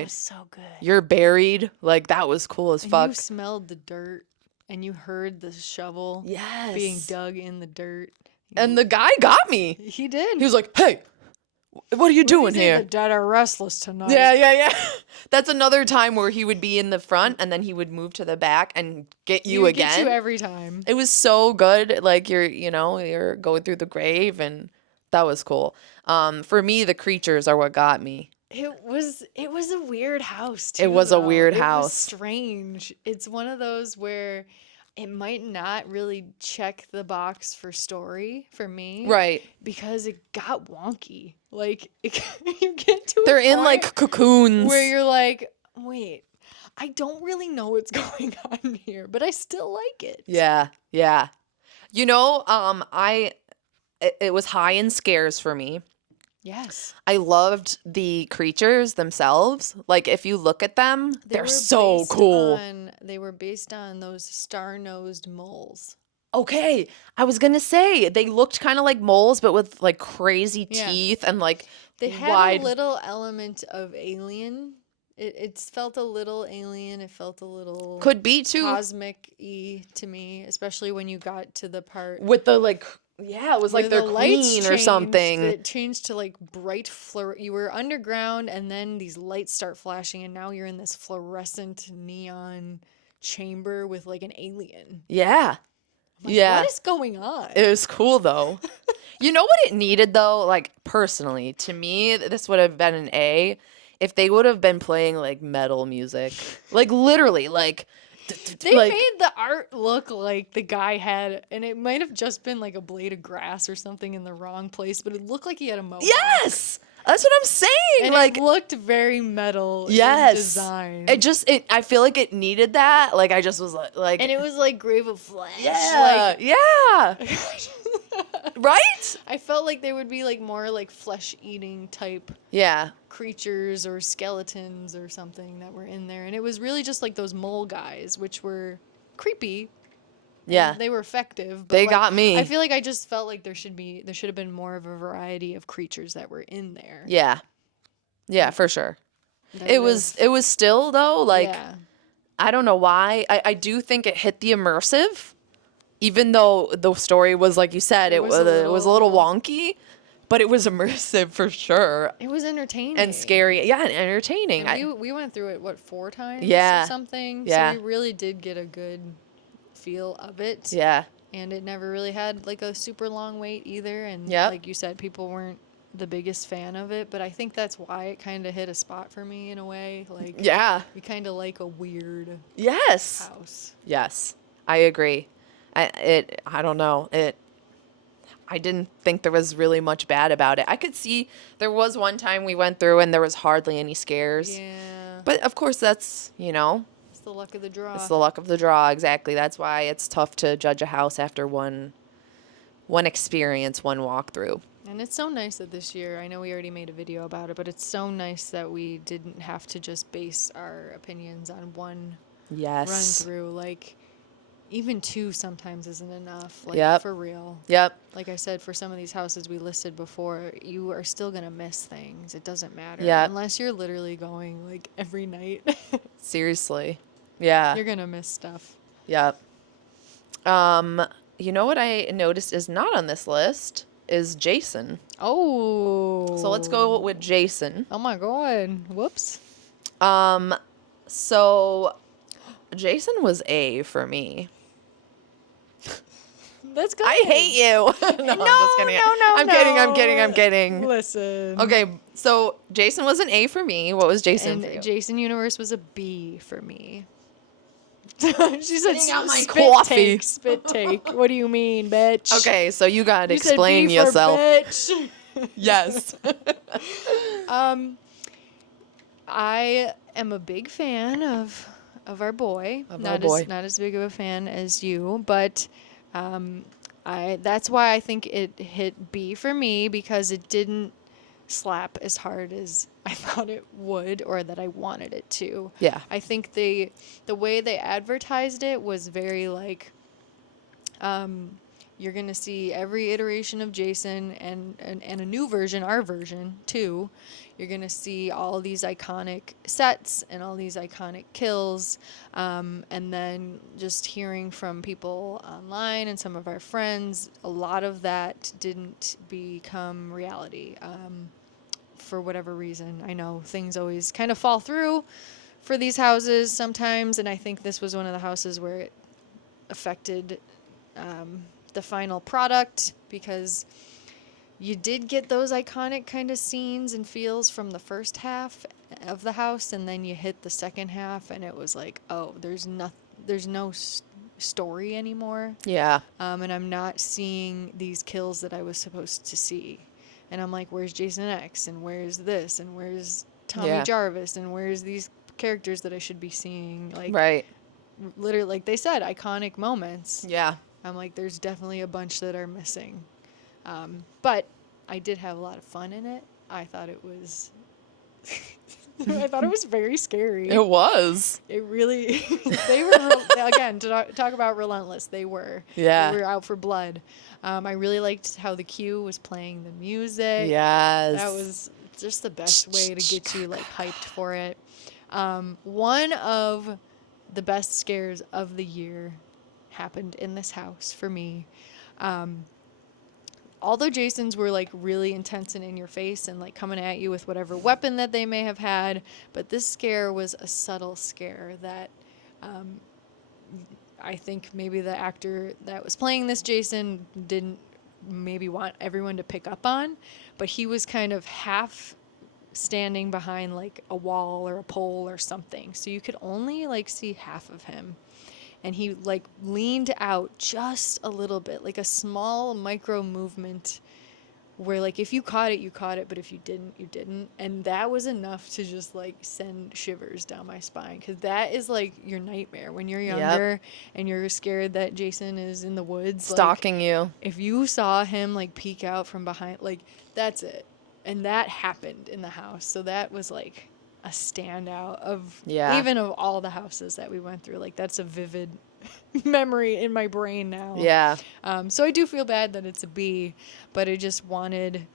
was so good. You're buried. That was cool as And fuck. you smelled the dirt and you heard the shovel Yes. being dug in the dirt. And the guy got me. He did. He was like, "Hey, what are you What do you doing say here? the dead are restless tonight? Yeah. That's another time where he would be in the front and then he would move to the back and get He you would get you again. every time. It was so good. Like you're going through the grave, and that was cool. For me, the creatures are what got me. It was a weird house It too, was a though. weird It was house. strange. It's one of those where it might not really check the box for story for me Right. because it got wonky. Like you get to They're a in point like cocoons. where you're like, wait, I don't really know what's going on here, but I still like it. Yeah. You know, it was high in scares for me. Yes. I loved the creatures themselves. Like if you look at them, they're so cool. They were based on those star-nosed moles. Okay, I was gonna say they looked kind of like moles, but with like crazy Yeah. teeth and like They had wide. a little element of alien. It felt a little alien. It felt a little Could be too cosmic-y to me, especially when you got to the part with the like. Yeah, it was where like their the lights queen or changed. something. It changed to like bright You were underground, and then these lights start flashing, and now you're in this fluorescent neon chamber with like an alien. Yeah, Like, yeah. what is going on? It was cool though. You know what it needed though? Like personally, to me, this would have been an A if they would have been playing like metal music. Like literally, like They like made the art look like the guy had, and it might have just been like a blade of grass or something in the wrong place, but it looked like he had a mohawk. yes. That's what I'm saying. And like it looked very metal yes. in design. I feel like it needed that. Like I just was like And it was like Grave of Flesh. yeah. Yeah. Like, Right? I felt like they would be like more like flesh-eating type Yeah. creatures or skeletons or something that were in there. And it was really just like those mole guys, which were creepy. Yeah. They were effective. But They like, got me. I feel like I just felt like there should have been more of a variety of creatures that were in there. Yeah. Yeah, for sure. That It would've- was still though, like yeah. I don't know why. I do think it hit the immersive, even though the story was like you said, it was a little wonky, but it was immersive for sure It was entertaining and scary. Yeah, and entertaining. And we went through it 4 times Yeah. or something. Yeah. So we really did get a good feel of it. Yeah. And it never really had like a super long wait either. And Yep. like you said, people weren't the biggest fan of it, but I think that's why it kind of hit a spot for me in a way. Like Yeah. we kind of like a weird Yes. house. Yes. I agree. I don't know. I didn't think there was really much bad about it. I could see there was one time we went through and there was hardly any scares. Yeah. But of course that's, It's the luck of the draw. it's the luck of the draw. Exactly. That's why it's tough to judge a house after one experience, one walkthrough. And it's so nice that this year, I know we already made a video about it, but it's so nice that we didn't have to just base our opinions on one Yes. run through. Like, even 2 sometimes isn't enough. Like, Yep. for real. Yep. Like I said, for some of these houses we listed before, you are still going to miss things. It doesn't matter. Yep. Unless you're literally going, like, every night. Seriously. Yeah. You're going to miss stuff. Yep. You know what I noticed is not on this list is Jason. Oh. So let's go with Jason. Oh, my God. Whoops. So Jason was A for me. That's good. I hate you. No, I'm just kidding. I'm kidding. Listen. Okay, so Jason was an A for me. What was Jason for you? And Jason Universe was a B for me. She said, Spitting out my "Spit coffee." take, spit take. What do you mean, bitch? Okay, so you gotta You said explain B for yourself. bitch. Yes. I am a big fan of our boy. Of not our boy. not as big of a fan as you, but that's why I think it hit B for me, because it didn't slap as hard as I thought it would, or that I wanted it to. Yeah. I think the way they advertised it was very like, you're gonna see every iteration of Jason and a new version, our version too. You're gonna see all these iconic sets and all these iconic kills, and then just hearing from people online and some of our friends, a lot of that didn't become reality. for whatever reason. I know things always kind of fall through for these houses sometimes, and I think this was one of the houses where it affected the final product, because you did get those iconic kind of scenes and feels from the first half of the house, and then you hit the second half and it was like, oh, there's no story anymore. Yeah. And I'm not seeing these kills that I was supposed to see. And I'm like, where's Jason X? And where's this? And where's Tommy Yeah. Jarvis? And where's these characters that I should be seeing? Like, Right. literally, like they said, iconic moments. Yeah. I'm like, there's definitely a bunch that are missing. But I did have a lot of fun in it. I thought it was... I thought it was very scary. It was. It really... They were, again, to talk about relentless, they were. Yeah. They were out for blood. I really liked how the Q was playing the music. Yes. That was just the best way to get you, like, hyped for it. One of the best scares of the year happened in this house for me. Although Jason's were like really intense and in your face and like coming at you with whatever weapon that they may have had, but this scare was a subtle scare that I think maybe the actor that was playing this Jason didn't maybe want everyone to pick up on, but he was kind of half standing behind like a wall or a pole or something, so you could only like see half of him. And he like leaned out just a little bit, like a small micro movement where like if you caught it, you caught it, but if you didn't, you didn't. And that was enough to just like send shivers down my spine, because that is like your nightmare when you're younger and you're scared that Jason is in the woods stalking like, you. If you saw him like peek out from behind, like that's it. And that happened in the house. So that was like a standout of even of all the houses that we went through. Like that's a vivid memory in my brain now. Yeah. So I do feel bad that it's a B, but I just wanted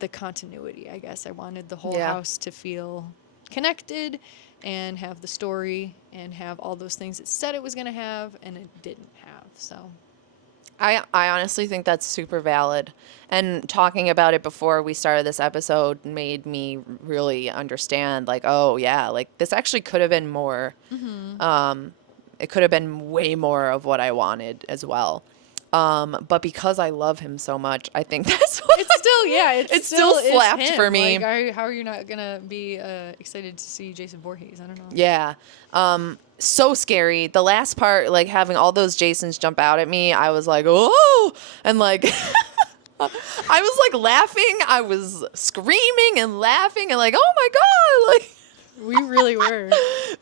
the continuity, I guess. I wanted the whole house to feel connected and have the story and have all those things it said it was going to have, and it didn't have. So I honestly think that's super valid. And talking about it before we started this episode made me really understand, like, oh, yeah, like, this actually could have been more. Mm-hmm. It could have been way more of what I wanted as well. But because I love him so much, I think that's what... It's still, it still slapped for me. Like, how are you not going to be excited to see Jason Voorhees? I don't know. Yeah. So scary. The last part, like having all those Jasons jump out at me, I was like, oh, and like, I was like laughing. I was screaming and laughing and like, oh my God. Like, we really were.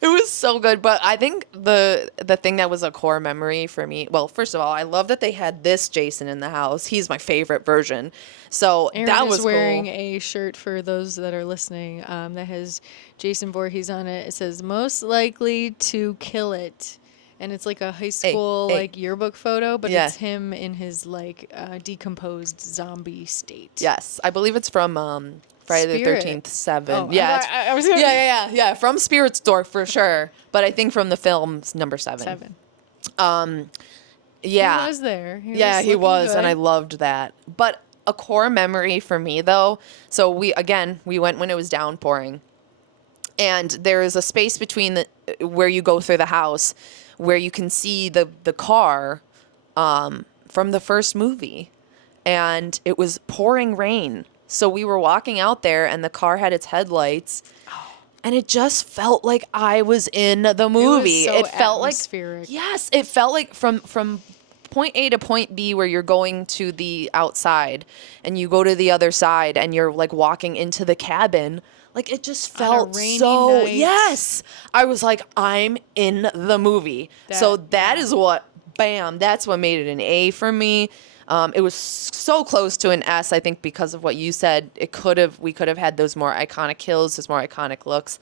It was so good. But I think the thing that was a core memory for me, well, first of all, I love that they had this Jason in the house. He's my favorite version. So Aaron that was is wearing cool. a shirt, for those that are listening, that has Jason Voorhees on it. It says most likely to kill it. And it's like a high school like yearbook photo, but it's him in his like decomposed zombie state. Yes. I believe it's from Friday the 13th 7. Oh, yeah. I was gonna... Yeah. From Spirit Store for sure. But I think from the film's number 7. 7. Yeah. He was there. He was, good. and I loved that. But a core memory for me though, so we went when it was downpouring. And there is a space between where you go through the house where you can see the car from the first movie. And it was pouring rain. So we were walking out there and the car had its headlights. And it just felt like I was in the movie. It was so felt atmospheric. like, yes, it felt like from point A to point B where you're going to the outside and you go to the other side and you're like walking into the cabin. Like it just felt so, night. yes. I was like, I'm in the movie. That is what, bam, that's what made it an A for me. It was so close to an S, I think, because of what you said. We could have had those more iconic kills, those more iconic looks.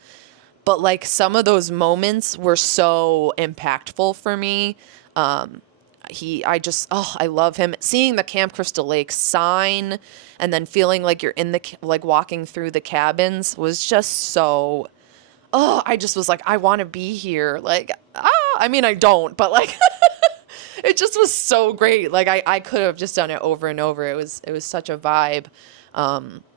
But like some of those moments were so impactful for me. I love him. Seeing the Camp Crystal Lake sign and then feeling like you're in like walking through the cabins was just so, I just was like, I want to be here. Like, I mean, I don't, but like, it just was so great. Like I could have just done it over and over. It was such a vibe.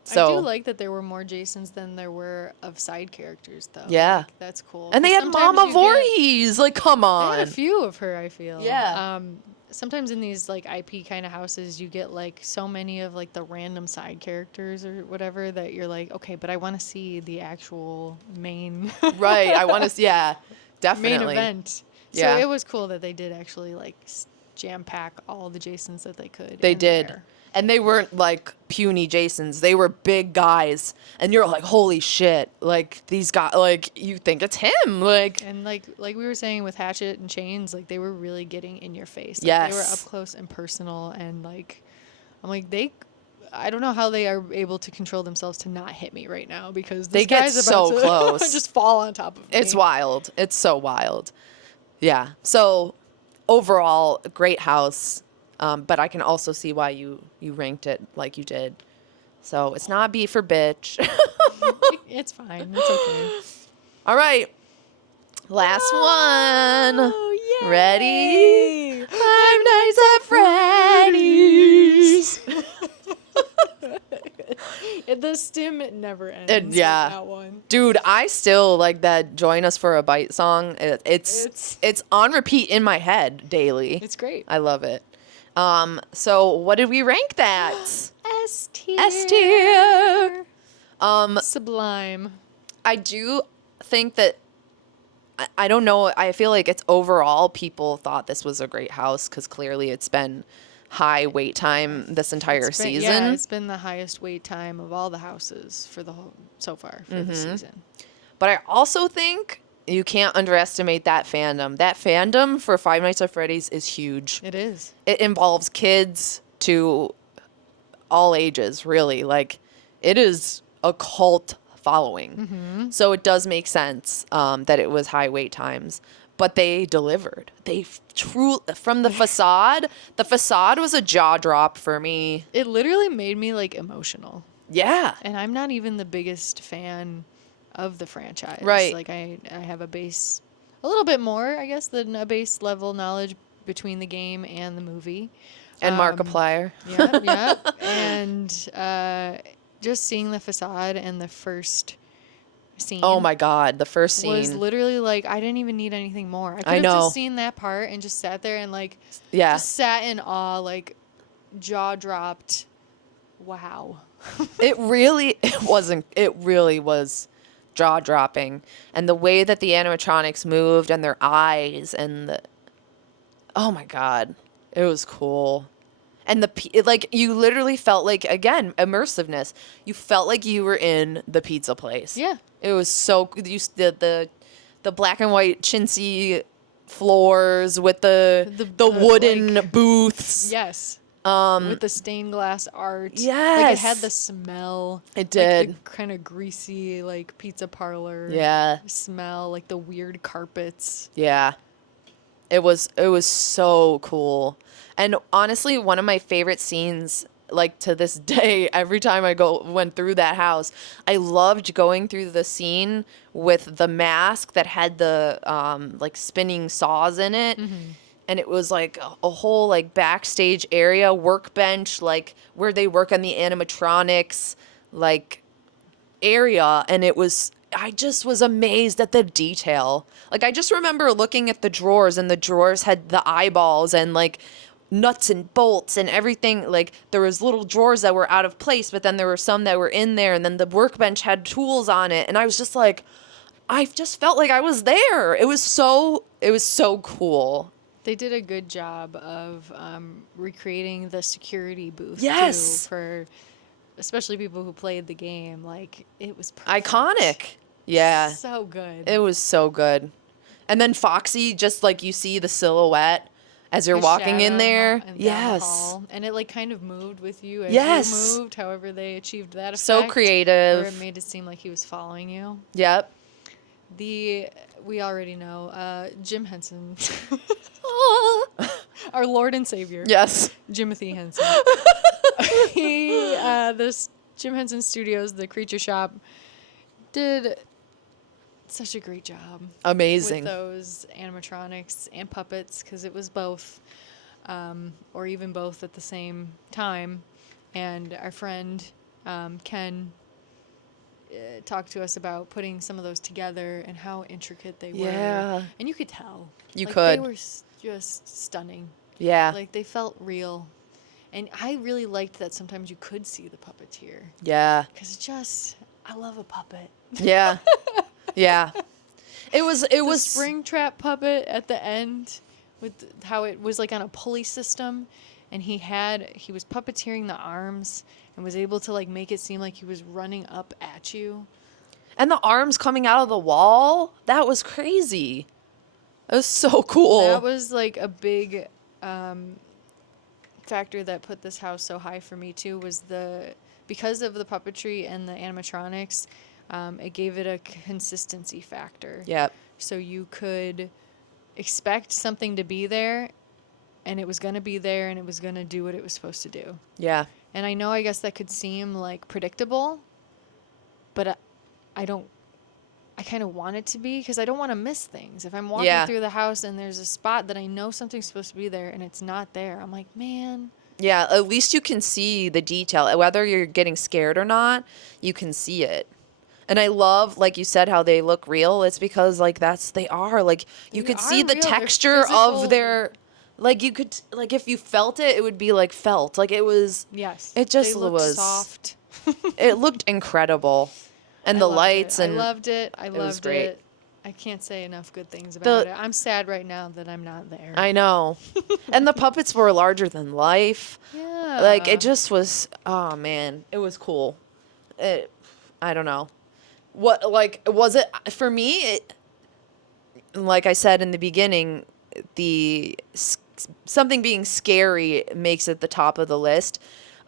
I do So, like that there were more Jasons than there were of side characters, though. yeah. Like, that's cool. And they 'Cause had sometimes Mama you Voorhees. Like, come They had a on. few of her, I feel. Yeah. Sometimes in these like IP kind of houses, you get like so many of like the random side characters or whatever that you're like, okay, but I want to see the actual main Right. I want to, yeah, main definitely. event. So Yeah. it was cool that they did actually like jam pack all the Jasons that they could. They in did. there. And they weren't like puny Jasons. They were big guys. And you're like, holy shit. Like, these guys, like, you think it's him. Like, And like we were saying with Hatchet and Chains, like they were really getting in your face. Like, they were up yes. close and personal, and like I'm like I don't know how they are able to control themselves to not hit me right now because this They get guy's about so to close. just fall on top of me. It's wild. It's so wild. Yeah. So, overall, great house. But I can also see why you ranked it like you did. So, it's not beef or bitch. It's fine. It's okay. All right. Last one. Oh, yay. Ready? Five Nights at Freddy's. The stim never ends. Yeah. With that one. Dude, I still like that Join Us for a Bite song. It's on repeat in my head daily. It's great. I love it. So what did we rank that? S tier. S tier. Sublime. I do think that I don't know. I feel like it's overall people thought this was a great house because clearly it's been high wait time this entire season. Yeah, it's been the highest wait time of all the houses for the whole so far for the season. But I also think you can't underestimate that fandom. That fandom for Five Nights at Freddy's is huge. It is. It involves kids to all ages, really. Like, it is a cult following. So it does make sense that it was high wait times. But they delivered. They from the facade was a jaw drop for me. It literally made me like emotional. Yeah. And I'm not even the biggest fan of the franchise. Right. Like I have a little bit more, I guess, than a base level knowledge between the game and the movie. And Markiplier. Yeah. And just seeing the facade and the first scene. Oh my God, the first scene Was literally like I didn't even need anything more. I could I have know. just seen that part and just sat there and like Yeah. just sat in awe, like jaw dropped. Wow. It really was jaw dropping. And the way that the animatronics moved and their eyes and oh my God, it was cool. And like you literally felt like, again, immersiveness. You felt like you were in the pizza place. Yeah. It was so the black and white chintzy floors with the wooden like, booths. Yes. With the stained glass art. Like Yes. it had the smell. It did. Like the kind of greasy like pizza parlor. Yeah. Smell, like the weird carpets. Yeah. It was so cool. And honestly, one of my favorite scenes, like to this day, every time I went through that house, I loved going through the scene with the mask that had the like spinning saws in it. And it was like a whole like backstage area, workbench, like where they work on the animatronics, like area. And I just was amazed at the detail. Like I just remember looking at the drawers, and the drawers had the eyeballs and like nuts and bolts and everything. Like there was little drawers that were out of place, but then there were some that were in there, and then the workbench had tools on it. And I was just like, I just felt like I was there. It was so cool. They did a good job of recreating the security booth Yes. too, for especially people who played the game. Like it was perfect. Iconic. Yeah. So good. It was so good. And then Foxy, just like you see the silhouette as you're His walking in shadow there. and down the Yes. hall. And it like kind of moved with you as Yes. you moved, however they achieved that effect. So Where it creative. made it seem like he was following you. Yep. We already know, Jim Henson. Our Lord and Savior. Yes. Jimothy Henson. This Jim Henson Studios, the Creature Shop, did such a great job. Amazing. With those animatronics and puppets, because it was both, or even both at the same time. And our friend Ken talked to us about putting some of those together and how intricate they were. Yeah. And you could tell. You like, could. They were just stunning. Yeah. Like, they felt real. And I really liked that sometimes you could see the puppeteer. Yeah. Because I love a puppet. Yeah. Yeah. It was The Springtrap puppet at the end with how it was like on a pulley system, and he was puppeteering the arms and was able to like make it seem like he was running up at you. And the arms coming out of the wall, that was crazy. It was so cool. That was like a big factor that put this house so high for me too, was because of the puppetry and the animatronics, it gave it a consistency factor. Yep. So you could expect something to be there, and it was going to be there, and it was going to do what it was supposed to do. Yeah. And I know, I guess that could seem like predictable, but I kind of want it to be, because I don't want to miss things. If I'm walking through the house and there's a spot that I know something's supposed to be there and it's not there, I'm like, man. Yeah, at least you can see the detail. Whether you're getting scared or not, you can see it. And I love, like you said, how they look real. It's because, like, they are. Like, you could see the real. They're texture physical. of their, like, you could, like, if you felt it, it would be, like, felt. Like, it was. Yes. It just they looked was. soft. It looked incredible. And the lights and. I loved it. I was loved great. it. I can't say enough good things about it. I'm sad right now that I'm not there. I know. And the puppets were larger than life. Yeah. Like, it just was, oh, man. It was cool. I don't know. What, like, was it, for me, like I said in the beginning, something being scary makes it the top of the list.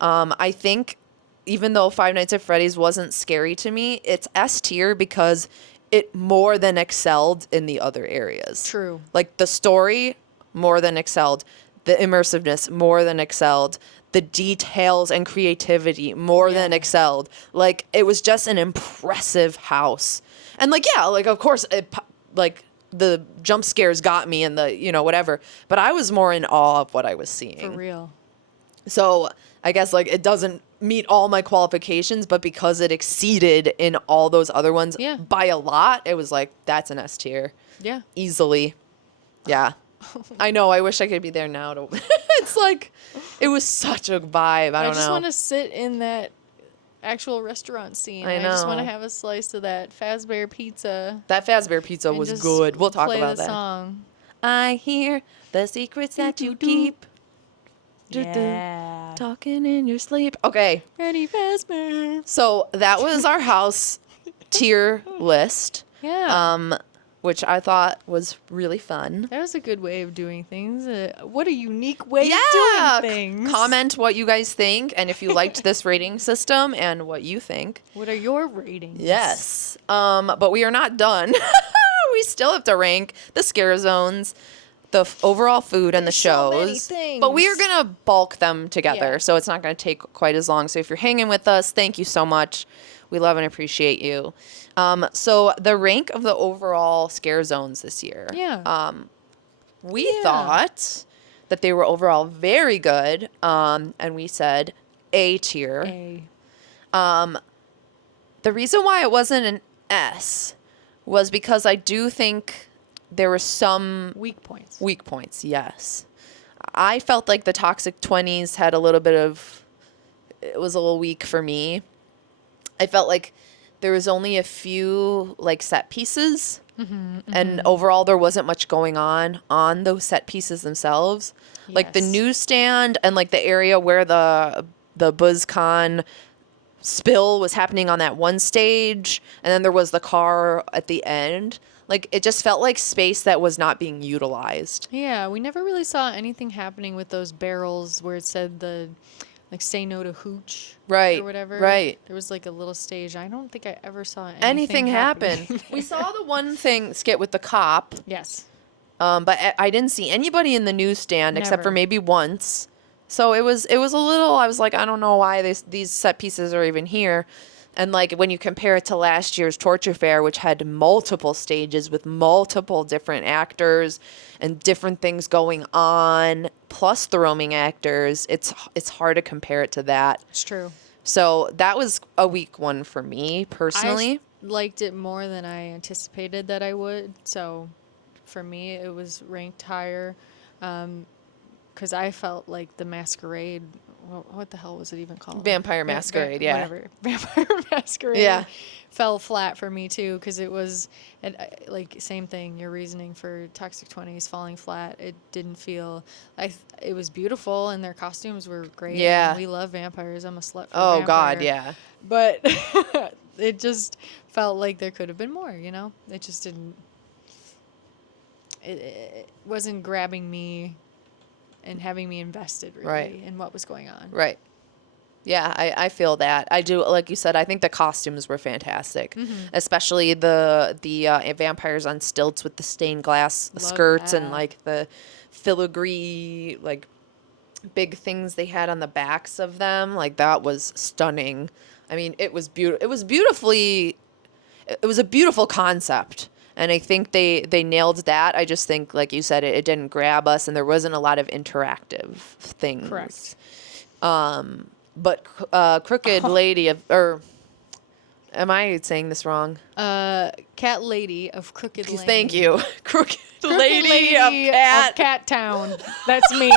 I think even though Five Nights at Freddy's wasn't scary to me, it's S tier because it more than excelled in the other areas. True. Like, the story more than excelled, the immersiveness more than excelled, the details and creativity more than excelled. Like, it was just an impressive house. And, like, yeah, like, of course, like, the jump scares got me and the, whatever. But I was more in awe of what I was seeing. For real. So I guess, like, it doesn't meet all my qualifications, but because it exceeded in all those other ones by a lot, it was like, that's an S tier. Yeah. Easily. Yeah. I know. I wish I could be there now. It's like, it was such a vibe. I don't know. I just want to sit in that actual restaurant scene. I just want to have a slice of that Fazbear pizza. That Fazbear pizza was good. We'll talk about that. Song. I hear the secrets that you keep. Yeah. Talking in your sleep. Okay. Ready, Fazbear. So that was our house tier list. Yeah. Which I thought was really fun. That was a good way of doing things. What a unique way of doing things. Comment what you guys think, and if you liked this rating system and what you think. What are your ratings? Yes. But we are not done. We still have to rank the scare zones, the overall food, and the shows. So many things. But we are going to bulk them together, so it's not going to take quite as long. So if you're hanging with us, thank you so much. We love and appreciate you. So the rank of the overall scare zones this year. Yeah. We thought that they were overall very good. And we said A tier. A. The reason why it wasn't an S was because I do think there were some Weak points. weak points. Yes. I felt like the Toxic 20s had a little bit of, it was a little weak for me. I felt like there was only a few like set pieces, and overall there wasn't much going on those set pieces themselves. Like the Yes. newsstand and like the area where the BuzzCon spill was happening on that one stage, and then there was the car at the end. Like, it just felt like space that was not being utilized. Yeah, we never really saw anything happening with those barrels where it said like say no to hooch, Right, or whatever. right. There was like a little stage. I don't think I ever saw Anything happen. happening. We saw the one thing skit with the cop, Yes. but I didn't see anybody in the newsstand except for Never. maybe once. So it was a little, I was like, I don't know why these set pieces are even here. And like when you compare it to last year's Torture Fair, which had multiple stages with multiple different actors and different things going on, plus the roaming actors, it's hard to compare it to that. It's true. So that was a weak one for me personally. Liked it more than I anticipated that I would. So for me, it was ranked higher. Because I felt like the Masquerade. What the hell was it even called? Vampire Masquerade, yeah. Whatever. Vampire Masquerade. Yeah. Fell flat for me too, because it was like same thing. Your reasoning for Toxic 20s falling flat. It didn't feel. It was beautiful, and their costumes were great. Yeah. And we love vampires. I'm a slut for Oh vampire. God, yeah. But it just felt like there could have been more. It just didn't. It wasn't grabbing me and having me invested really Right. in what was going on. Right. Yeah, I feel that. I do, like you said, I think the costumes were fantastic. Especially the vampires on stilts with the stained glass Love skirts and that. like the filigree like big things they had on the backs of them. Like that was stunning. I mean, it was beautiful. It was a beautiful concept. And I think they nailed that. I just think, like you said, it didn't grab us, and there wasn't a lot of interactive things. Correct. But Crooked Lady of, or am I saying this wrong? Cat Lady of Crooked Lane. Thank you. Crooked Crooked Lady of Cat. Cat Town. That's me.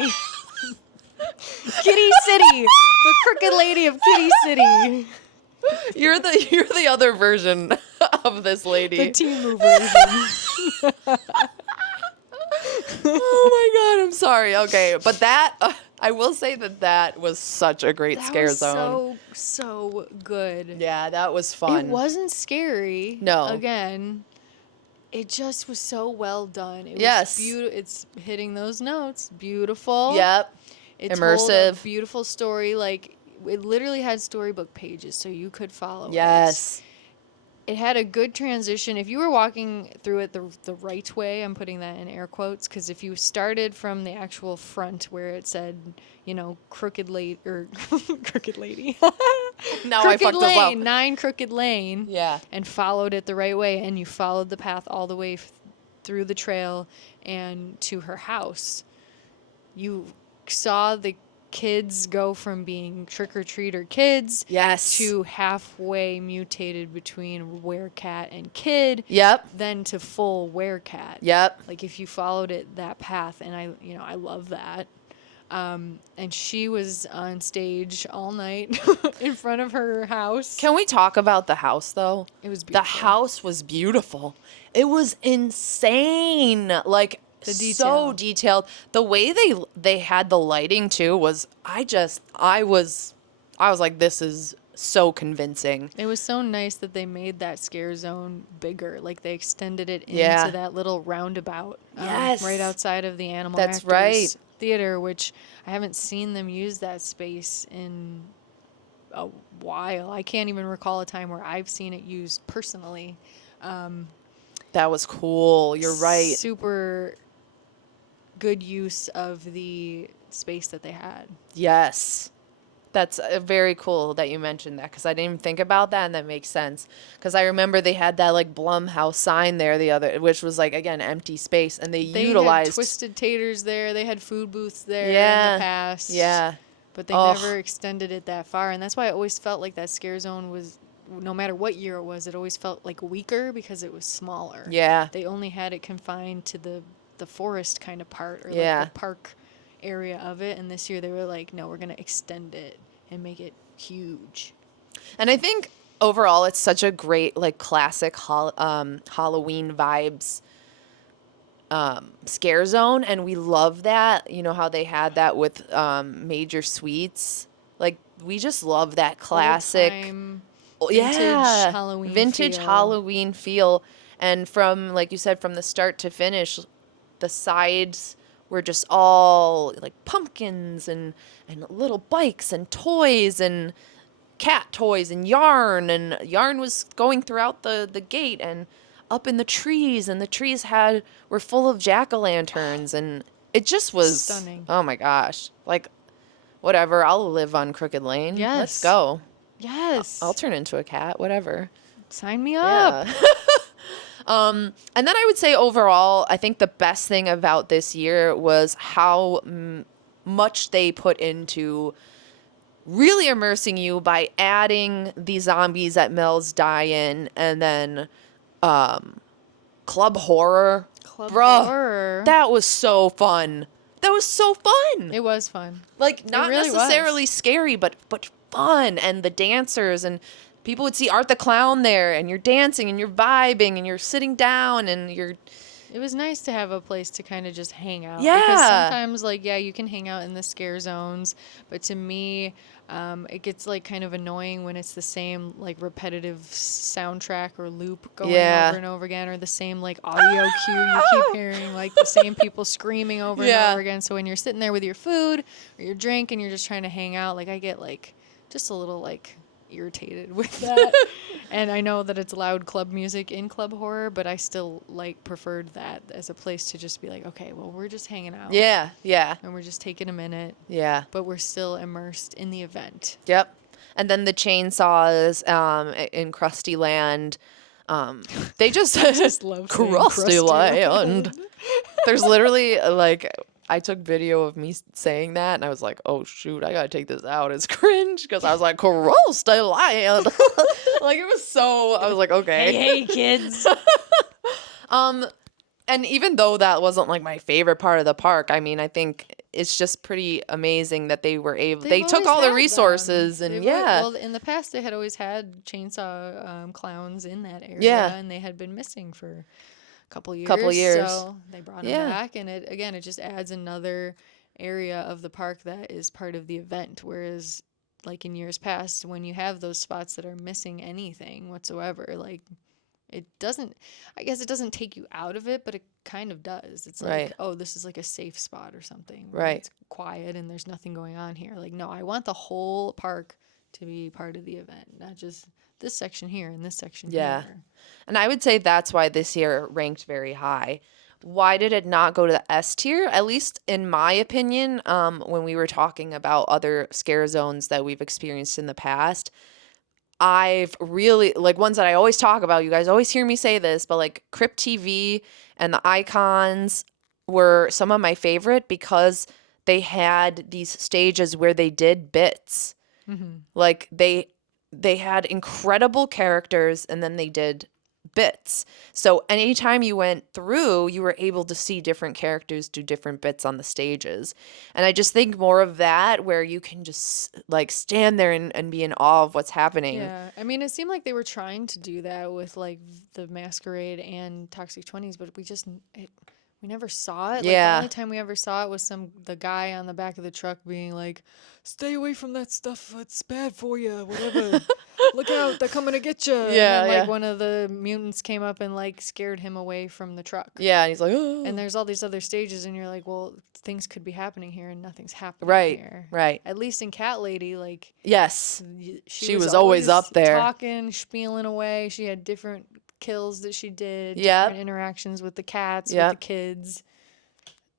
Kitty City. The Crooked Lady of Kitty City. You're the other version of this lady. The Timu version. Oh my God, I'm sorry. Okay, but that I will say that was such a great scare zone. So good. Yeah, that was fun. It wasn't scary. No. Again, it just was so well done. It Yes. was beautiful. It's hitting those notes. Beautiful. Yep. It told a Immersive. beautiful story. Like, it literally had storybook pages, so you could follow Yes. it had a good transition. If you were walking through it the right way, I'm putting that in air quotes, because if you started from the actual front where it said, Crooked Lady, or Crooked Lady. Now Crooked I fucked Lane, us up. 9 Crooked Lane. Yeah. And followed it the right way, and you followed the path all the way through the trail and to her house. You saw the kids go from being trick-or-treater kids Yes. to halfway mutated between werecat and kid, Yep. then to full werecat. Yep. Like, if you followed that path, and I love that. And she was on stage all night in front of her house. Can we talk about the house though? It was The beautiful. house was beautiful. It was insane. Like The so detail. detailed. The way they had the lighting too was I was like, this is so convincing. It was so nice that they made that scare zone bigger. Like, they extended it into Yeah. that little roundabout. Yes. Right outside of the Animal That's Actors right. Theater, which I haven't seen them use that space in a while. I can't even recall a time where I've seen it used personally. That was cool. You're right. Super good use of the space that they had. Yes. That's very cool that you mentioned that, because I didn't even think about that, and that makes sense. Because I remember they had that like Blumhouse sign there which was like, again, empty space, and they utilized had Twisted Taters there. They had food booths there in Yeah. the past. Yeah. But they Ugh. never extended it that far, and that's why I always felt like that scare zone was, no matter what year it was, it always felt like weaker because it was smaller. Yeah. They only had it confined to the forest kind of part, or Yeah. like the park area of it, and this year they were like, no, we're going to extend it and make it huge. And I think overall it's such a great like classic Halloween vibes scare zone, and we love that. You know how they had that with Major Sweets. Like, we just love that classic Old-time vintage Halloween vintage feel. Halloween feel. And from, like you said, from the start to finish, the sides were just all like pumpkins and little bikes and toys and cat toys and yarn was going throughout the gate and up in the trees, and the trees were full of jack-o'-lanterns, and it just was Stunning. Oh my gosh. Like, whatever, I'll live on Crooked Lane. Yes. Let's go. Yes. I'll turn into a cat, whatever. Sign me up. Yeah. And then I would say overall, I think the best thing about this year was how much they put into really immersing you by adding the zombies that Mel's die in, and then Club Horror. Club Bruh, horror. that was so fun. That was so fun. It was fun. Like, not really necessarily was. scary, but fun. And the dancers, and people would see Art the Clown there, and you're dancing and you're vibing and you're sitting down and you're It was nice to have a place to kind of just hang out. Yeah. Because sometimes, like, yeah, you can hang out in the scare zones, but to me, it gets like kind of annoying when it's the same like repetitive soundtrack or loop going Yeah. over and over again, or the same like audio cue you keep hearing, like the same people screaming over and Yeah. over again. So when you're sitting there with your food or your drink and you're just trying to hang out, like I get like just a little like irritated with that. And I know that it's loud club music in Club Horror, but I still like preferred that as a place to just be like, okay, well, we're just hanging out. Yeah, yeah, And we're just taking a minute, yeah. but we're still immersed in the event. Yep. And then the chainsaws in Krusty Land. They just just love saying Krusty Krusty Land. There's literally like I took video of me saying that, and I was like, "Oh shoot, I gotta take this out. It's cringe," because I was like, "Krusty Land." Like it was so. I was like, "Okay." Hey, kids. And even though that wasn't like my favorite part of the park, I mean, I think it's just pretty amazing that they were able. They They've took always all the had resources them. and They've yeah. Well, in the past, they had always had chainsaw clowns in that area, Yeah. and they had been missing for a couple years. Couple years. So they brought them Yeah. back, and it just adds another area of the park that is part of the event. Whereas, like in years past, when you have those spots that are missing anything whatsoever, like it doesn't. I guess it doesn't take you out of it, but it kind of does. It's like, Right. oh, this is like a safe spot or something. where Right. It's quiet and there's nothing going on here. Like, no, I want the whole park to be part of the event, not just this section here and this section Yeah. here. And I would say that's why this year ranked very high. Why did it not go to the S tier? At least in my opinion, when we were talking about other scare zones that we've experienced in the past, I've really like ones that I always talk about. You guys always hear me say this, but like Crypt TV and the Icons were some of my favorite because they had these stages where they did bits. Like they had incredible characters and then they did bits. So anytime you went through, you were able to see different characters do different bits on the stages. And I just think more of that where you can just like stand there and be in awe of what's happening. Yeah, I mean, it seemed like they were trying to do that with like the Masquerade and Toxic 20s, but we never saw it. Like, Yeah. the only time we ever saw it was the guy on the back of the truck being like, "Stay away from that stuff. It's bad for you. Whatever. Look out, they're coming to get you." Yeah, and then, like yeah. one of the mutants came up and like scared him away from the truck. Yeah, and he's like, oh. And there's all these other stages, and you're like, well, things could be happening here, and nothing's happening Right, here. right. At least in Cat Lady, like Yes. she was always up there. talking, spieling away. She had different kills that she did, Yep. different interactions with the cats, Yep. with the kids,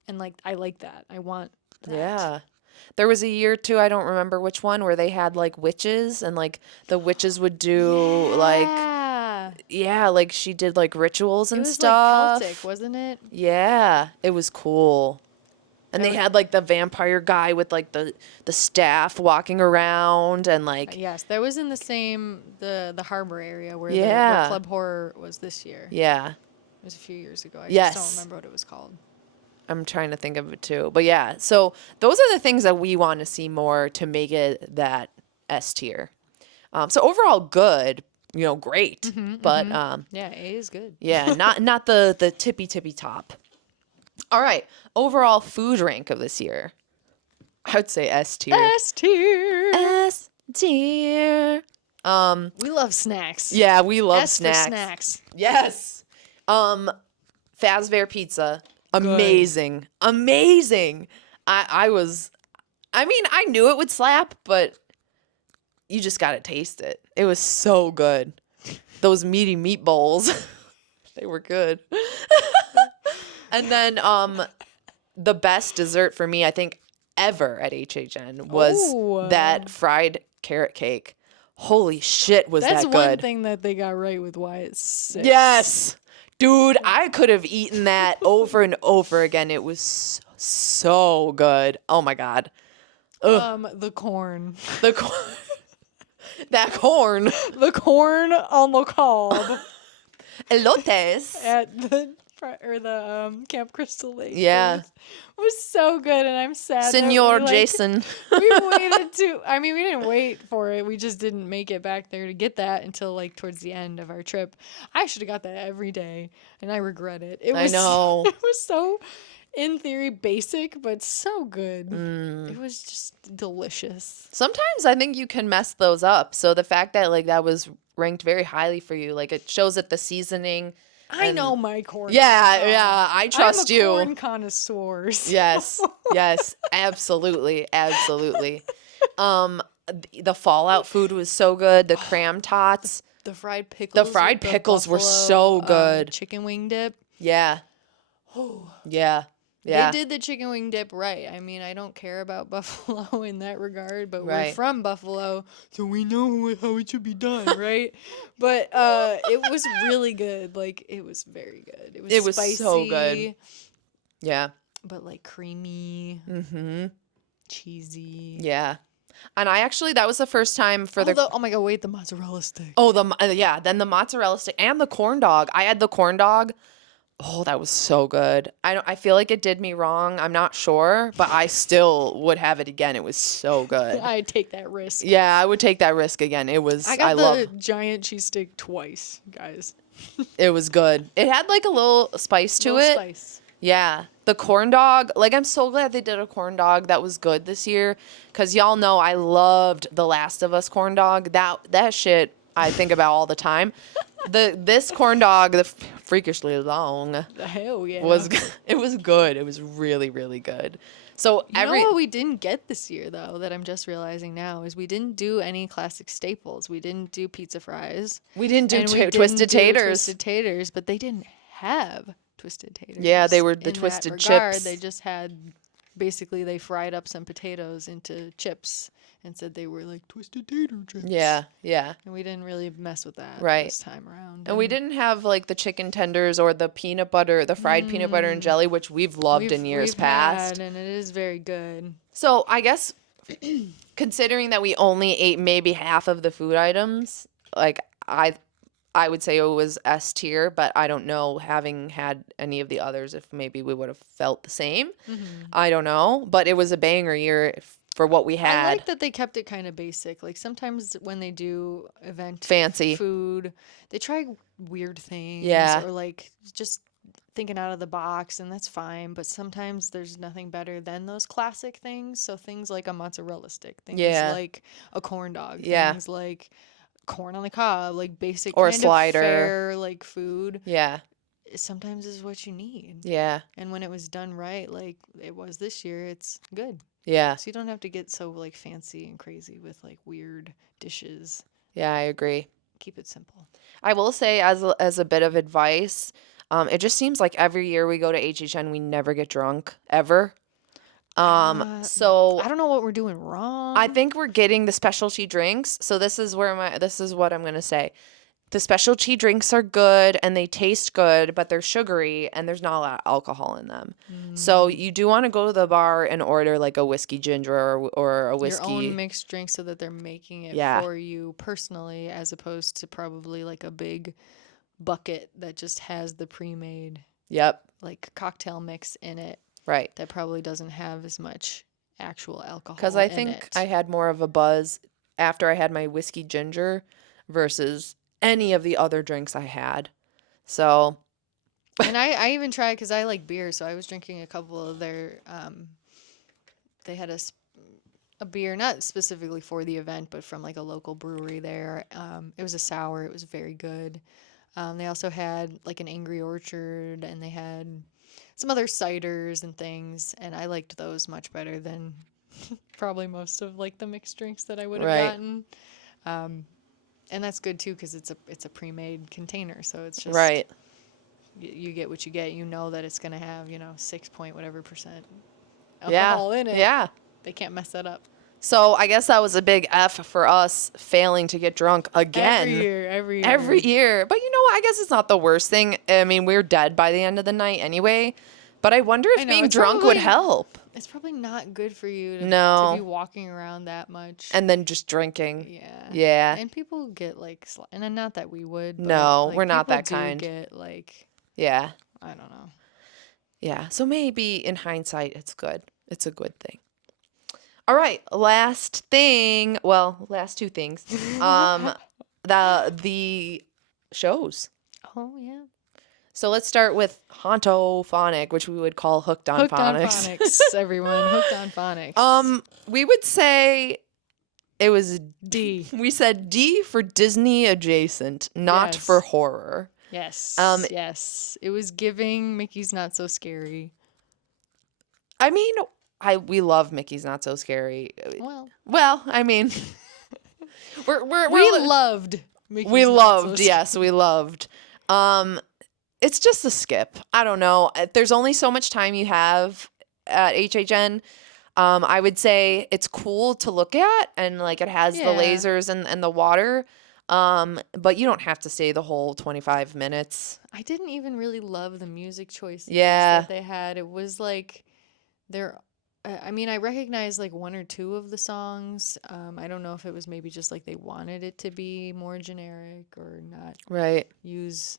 and like I like that. I want that. Yeah. There was a year too, I don't remember which one, where they had like witches and like the witches would do like like she did like rituals it and was stuff. like Celtic, wasn't it? Yeah, it was cool. And they had like the vampire guy with like the staff walking around and like Yes, that was in the same the harbor area where Yeah. where Club Horror was this year. yeah. It was a few years ago. I Yes. just don't remember what it was called. I'm trying to think of it too. But yeah, so those are the things that we want to see more to make it that S tier. So overall good, great. But Yeah, A is good. yeah, not the tippy top. All right, overall food rank of this year. I would say S tier. S tier. S tier. We love snacks. Yeah, we love S snacks. for snacks. Yes. Fazbear pizza. Amazing. Amazing. I knew it would slap, but you just got to taste it. It was so good. Those meaty meatballs. They were good. And then the best dessert for me, I think, ever at HHN was Ooh. that fried carrot cake. Holy shit, was That's that one good. thing that they got right with why it's 6. Yes. Dude, I could have eaten that over and over again. It was so good. Oh my God. Ugh. The corn. The that corn. The corn on the cob Elotes. at the Camp Crystal Lake. Yeah. Was so good, and I'm sad Senor that Jason. we waited to. I mean, we didn't wait for it. We just didn't make it back there to get that until like towards the end of our trip. I should have got that every day, and I regret it. It was, I know. It was so, in theory, basic, but so good. Mm. It was just delicious. Sometimes I think you can mess those up. So the fact that like that was ranked very highly for you, like it shows that the seasoning. I know my corn. Yeah, I trust you. Corn connoisseurs. Yes, absolutely. The Fallout food was so good. The cram tots. The fried pickles. The fried with pickles were buffalo, so good. Chicken wing dip. Yeah. Yeah. They did the chicken wing dip right. I mean, I don't care about Buffalo in that regard, but we're from Buffalo, so we know how it should be done, right? But it was really good. Like, it was very good. It was spicy, so good. Yeah. but like creamy, cheesy. Yeah. And that was the first time for Oh my god, wait, the mozzarella stick. Oh, then the mozzarella stick and the corn dog. I had the corn dog. Oh, that was so good. I feel like it did me wrong. I'm not sure, but I still would have it again. It was so good. I'd take that risk. Yeah, I would take that risk again. It was. I got the giant cheese steak twice, guys. It was good. It had like a little spice to it. Spice. Yeah. The corn dog, like I'm so glad they did a corn dog that was good this year, cuz y'all know I loved the Last of Us corn dog. That shit I think about all the time. This corn dog, the freakishly long, hell yeah, it was good. It was really, really good. So you know what we didn't get this year though, that I'm just realizing now, is we didn't do any classic staples. We didn't do pizza fries. We didn't do Twisted taters. Twisted taters, but they didn't have twisted taters. Yeah, they were the in twisted that regard. chips. They just had, basically they fried up some potatoes into chips and said they were like twisted tater chips. Yeah. And we didn't really mess with that this time around. And we didn't have like the chicken tenders or the peanut butter, the fried peanut butter and jelly, which we've loved in years past. And it is very good. So I guess considering that we only ate maybe half of the food items, like I would say it was S tier, but I don't know, having had any of the others, if maybe we would have felt the same. I don't know, but it was a banger year for what we had. I like that they kept it kind of basic. Like sometimes when they do event fancy food, they try weird things. Yeah. Or like just thinking out of the box, and that's fine. But sometimes there's nothing better than those classic things. So things like a mozzarella stick, things like a corn dog, things like corn on the cob, like basic or kind a slider, of fair like food. Yeah. Sometimes is what you need. Yeah. And when it was done right, like it was this year, it's good. Yeah. So you don't have to get so like fancy and crazy with like weird dishes. Yeah, I agree. Keep it simple. I will say as a bit of advice, it just seems like every year we go to HHN, we never get drunk ever. So I don't know what we're doing wrong. I think we're getting the specialty drinks. So this is what I'm going to say. The specialty drinks are good and they taste good, but they're sugary and there's not a lot of alcohol in them. So you do want to go to the bar and order like a whiskey ginger or a whiskey. Your own mixed drink, so that they're making it for you personally, as opposed to probably like a big bucket that just has the pre-made like cocktail mix in it. Right. That probably doesn't have as much actual alcohol. Because I think I had more of a buzz after I had my whiskey ginger versus any of the other drinks I had. So. And I even tried, because I like beer, so I was drinking a couple of their, they had a beer, not specifically for the event, but from like a local brewery there. It was a sour. It was very good. They also had like an Angry Orchard, and they had some other ciders and things, and I liked those much better than probably most of like the mixed drinks that I would have gotten. And that's good too, because it's a pre-made container, so it's just you get what you get. You know that it's gonna have 6 point whatever percent alcohol in it. Yeah, they can't mess that up. So I guess that was a big F for us failing to get drunk again. Every year. But you know what? I guess it's not the worst thing. I mean, we're dead by the end of the night anyway. But I wonder if I know, being it's drunk would probably- help. It's probably not good for you to No. be walking around that much. And then just drinking. Yeah. Yeah. And people get like, and then not that we would. But No, like, we're not people that do kind. Get like, Yeah. I don't know. Yeah. So maybe in hindsight, it's good. It's a good thing. All right. Last thing. Well, last two things. The shows. Oh yeah. So let's start with Hontophonic, which we would call Hooked on Hooked on Phonics. phonics, everyone. Hooked on phonics. We would say it was D. We said D for Disney adjacent, not Yes. for horror. Yes. Yes. It was giving Mickey's Not So Scary. I mean, we love Mickey's Not So Scary. Well, I mean, we loved Mickey's we Not loved, So yes, we loved. It's just a skip. I don't know. There's only so much time you have at HHN. I would say it's cool to look at, and like it has the Yeah. lasers and the water. But you don't have to stay the whole 25 minutes. I didn't even really love the music choices Yeah. that they had. It was like I mean, I recognize like one or two of the songs. I don't know if it was maybe just like they wanted it to be more generic or not Right. use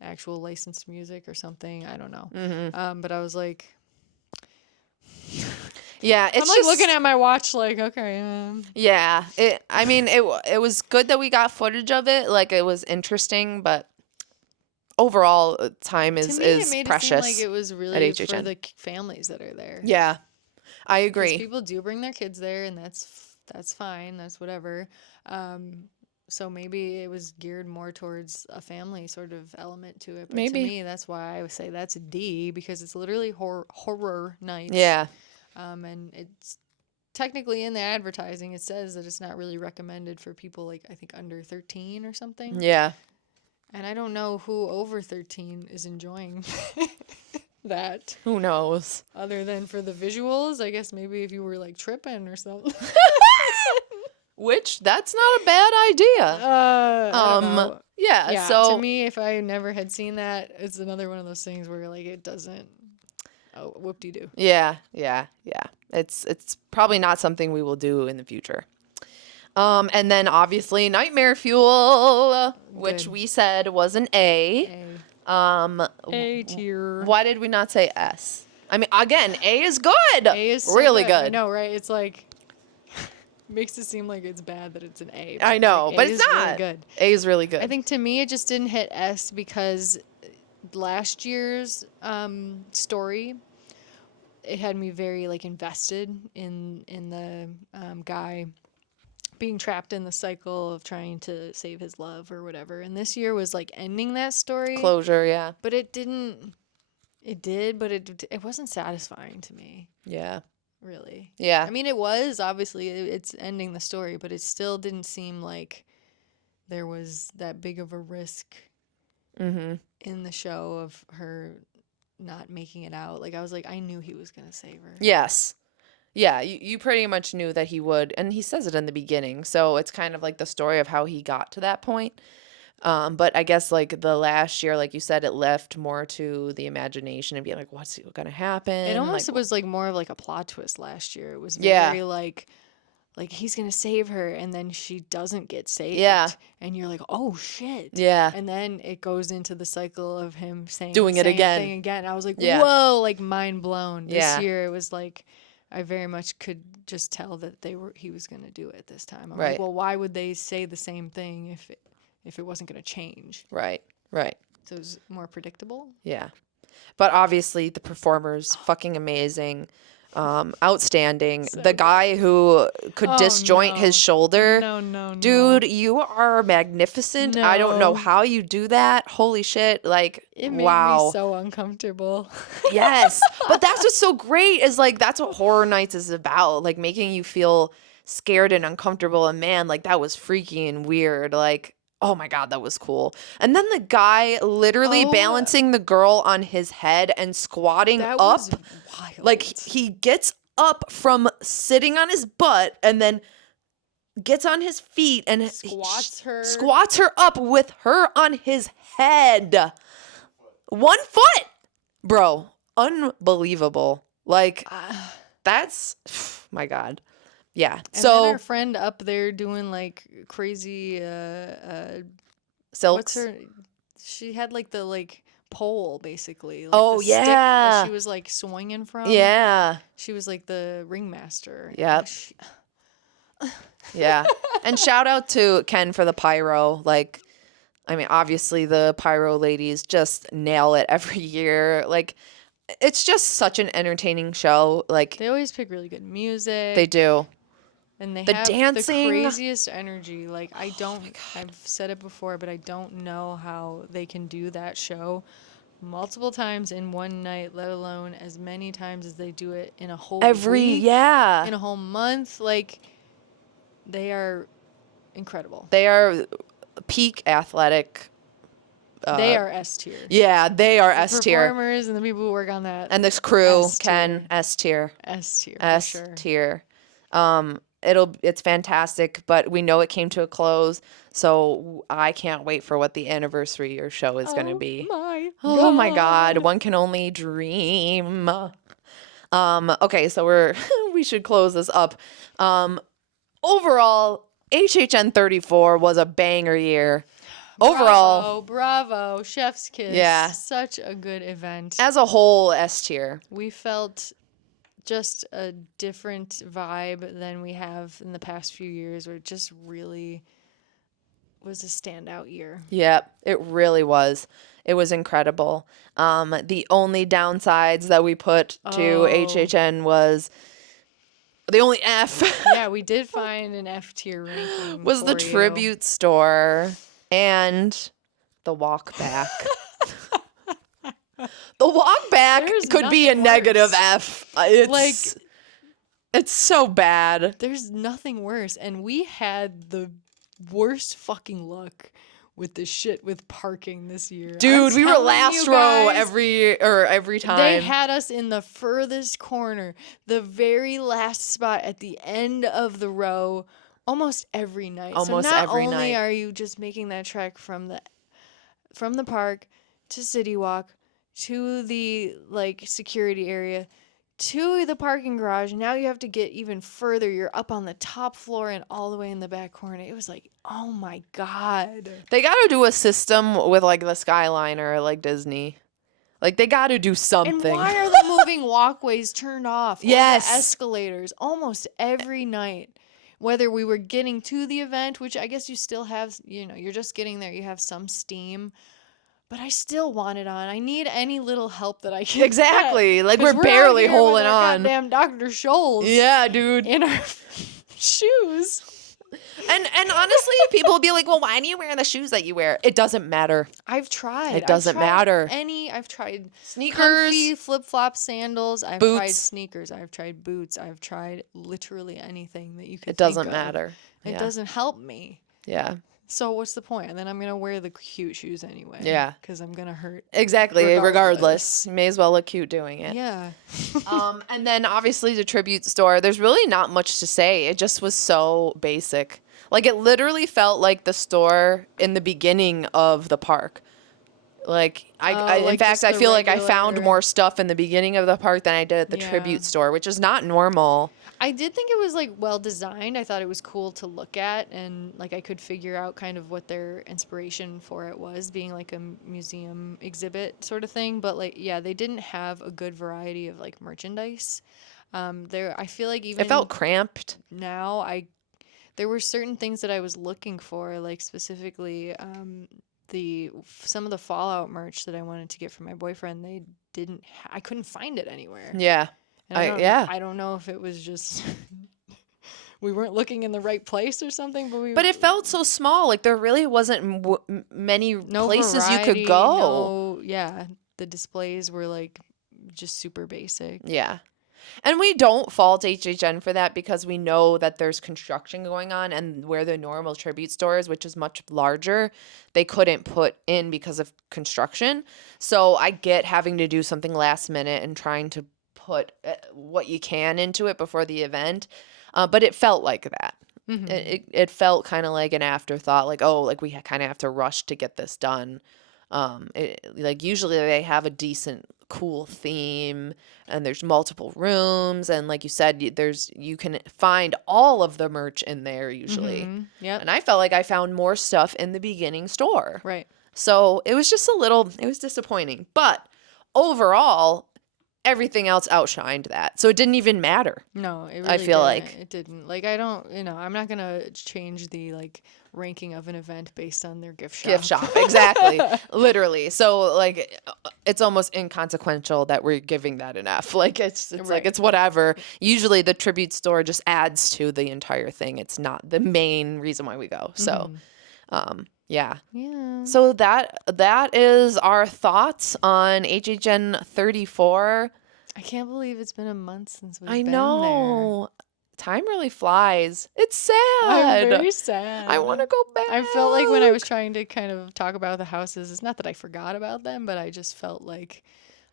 actual licensed music or something. I don't know. Mm-hmm. But I was like, Yeah, it's I'm like just looking at my watch, like, okay. Yeah, it was good that we got footage of it. Like it was interesting, but overall, time To is me, it made precious. it seem like it was really for HHN. the families that are there. Yeah, I 'Cause agree. people do bring their kids there, and that's fine. That's whatever. So maybe it was geared more towards a family sort of element to it. But Maybe. to me, that's why I would say that's a D, because it's literally horror nights. Yeah, And it's technically in the advertising, it says that it's not really recommended for people like I think under 13 or something. yeah. And I don't know who over 13 is enjoying that. Who knows? Other than for the visuals, I guess maybe if you were like tripping or something. Which that's not a bad idea. I don't know. Yeah. Yeah, So to me, if I never had seen that, it's another one of those things where like it doesn't. Oh, whoop-de-doo. yeah. It's probably not something we will do in the future. And then obviously Nightmare Fuel, which Good. we said was an A. A tier. Why did we not say S? I mean, again, A is good. A is so really I good. know, right? It's like makes it seem like it's bad that it's an A. I know, like, but A it's is really not. good. A is really good. I think to me it just didn't hit S because last year's story, it had me very like invested in the guy being trapped in the cycle of trying to save his love or whatever. And this year was like ending that story. Closure, yeah. But it didn't. It did, but it wasn't satisfying to me. Yeah. Really. Yeah. I mean, it was obviously it's ending the story, but it still didn't seem like there was that big of a risk in the show of her not making it out. Like I was like, I knew he was gonna save her. Yes. Yeah, you pretty much knew that he would, and he says it in the beginning. So it's kind of like the story of how he got to that point. But I guess like the last year, like you said, it left more to the imagination and being like, what's going to happen? It almost like, was like more of like a plot twist last year. It was Yeah. very like he's gonna save her, and then she doesn't get saved. Yeah. And you're like, oh shit. Yeah. And then it goes into the cycle of him saying Doing the it same again. thing again. I was like, Yeah. whoa, like mind blown. This Yeah. year it was like I very much could just tell that he was gonna do it this time. I'm Right. like, well, why would they say the same thing if it wasn't gonna change? Right. So it was more predictable. Yeah. But obviously the performers, fucking amazing. Outstanding. So the guy who could Oh, disjoint no. his shoulder. No. Dude, you are magnificent. I don't know No. how you do that. Holy shit. Like, It made wow. me so uncomfortable. Yes. But that's what's so great is like, that's what Horror Nights is about. Like making you feel scared and uncomfortable. And man, like that was freaky and weird. Like, oh my God, that was cool. And then the guy literally Oh. balancing the girl on his head and squatting That up. was wild. Like he gets up from sitting on his butt and then gets on his feet and squats her up with her on his head. 1 foot, bro. unbelievable. Like, Ah. that's, my God. Yeah. And then So, our friend up there doing like crazy what's silks. her, she had like the like pole basically, like Oh, the stick that she yeah. was like swinging from. Yeah. She was like the ringmaster. Yep. Yeah. And shout out to Ken for the pyro. Like, I mean, obviously the pyro ladies just nail it every year. Like, it's just such an entertaining show. Like, They always pick really good music. they do. And they The have dancing. the craziest energy. Like, I Oh my don't, God. I've said it before, but I don't know how they can do that show multiple times in one night, let alone as many times as they do it in a whole week, Yeah. in a whole month. Like, they are incredible. They are peak athletic. They are S tier. Yeah, they are The S tier. performers and the people who work on that. And this crew, S tier. Ken, S tier. S tier, for S sure. tier. It's fantastic, but we know it came to a close, so I can't wait for what the anniversary year show is going to be. Oh my God, one can only dream. Okay, so we should close this up. Overall, HHN 34 was a banger year. Overall, Bravo, chef's kiss. Yeah. Such a good event. as a whole, S tier. We felt just a different vibe than we have in the past few years, where it just really was a standout year. Yeah, it really was. It was incredible. The only downsides that we put to HHN was the only F Yeah, we did find an F tier ranking. was the for you. tribute store and the walk back. The walk back There's could be a nothing negative worse. F. It's so bad. There's nothing worse. And we had the worst fucking luck with the shit with parking this year. Dude, we were telling last you row guys, every time. They had us in the furthest corner, the very last spot at the end of the row, almost every night. Almost so not every only night. are you just making that trek from the park to City Walk to the like security area to the parking garage, now you have to get even further. You're up on the top floor and all the way in the back corner. It was like, oh my God. They got to do a system with like the Skyliner, like Disney. Like they got to do something. And why are the moving walkways turned off? Or Yes. the escalators almost every night. Whether we were getting to the event, which I guess you still have, you're just getting there. You have some steam. But I still want it on. I need any little help that I can Exactly. get. Like 'Cause we're out barely here with holding our on. Goddamn Dr. Scholl's Yeah, dude. in our shoes. And honestly, people will be like, "Well, why are you wearing the shoes that you wear?" It doesn't matter. I've tried. It doesn't matter. I've tried Sneakers, comfy flip-flop sandals. I've tried boots. sneakers. I've tried boots. I've tried literally anything that you could It doesn't think of. matter. It Yeah. doesn't help me. Yeah. So what's the point? And then I'm going to wear the cute shoes anyway. Yeah. Because I'm going to hurt. Exactly. Regardless. Regardless. You may as well look cute doing it. Yeah. And then obviously the tribute store, there's really not much to say. It just was so basic. Like it literally felt like the store in the beginning of the park. Like in like fact, just I the feel like I found regular- more stuff in the beginning of the park than I did at the Yeah. tribute store, which is not normal. I did think it was like well designed. I thought it was cool to look at, and like I could figure out kind of what their inspiration for it was, being like a museum exhibit sort of thing. But like, yeah, they didn't have a good variety of like merchandise. I feel like even It felt cramped. now, there were certain things that I was looking for, like specifically some of the Fallout merch that I wanted to get for my boyfriend. They didn't. I couldn't find it anywhere. Yeah. And I don't know if it was just we weren't looking in the right place or something, But it felt so small. Like there really wasn't many no places variety, you could go. Yeah, the displays were like just super basic. Yeah. And we don't fault HHN for that because we know that there's construction going on, and where the normal tribute stores, which is much larger, they couldn't put in because of construction. So I get having to do something last minute and trying to put what you can into it before the event. But it felt like that. Mm-hmm. It felt kind of like an afterthought, like, oh, like we kind of have to rush to get this done. Like usually they have a decent cool theme, and there's multiple rooms, and like you said, you can find all of the merch in there usually. Yep. And I felt like I found more stuff in the beginning store. Right. So it was just it was disappointing. But overall, everything else outshined that. So it didn't even matter. No, it really I feel didn't. like. It didn't. Like, I don't, I'm not gonna change the like ranking of an event based on their gift shop. Gift shop, exactly. Literally. So like it's almost inconsequential that we're giving that an F. Like it's like Right. it's whatever. Usually the tribute store just adds to the entire thing. It's not the main reason why we go. So yeah. Yeah. So that is our thoughts on HHN 34. I can't believe it's been a month since we've I been know. Time really flies. It's there. I'm sad. very sad. I want to go back. I felt like when I was trying to kind of talk about the houses, it's not that I forgot about them, but I just felt like,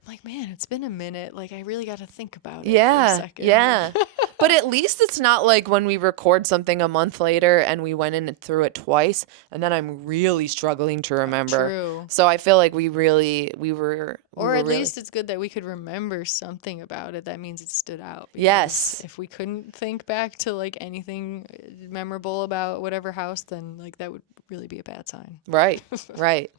I'm like, man, it's been a minute. Like, I really got to think about it for a Yeah, second. yeah. But at least it's not like when we record something a month later and we went in and through it twice, and then I'm really struggling to remember. True. So I feel like we were Or at really- least it's good that we could remember something about it. That means it stood out. because Yes. If we couldn't think back to like anything memorable about whatever house, then like that would really be a bad sign. Right, right.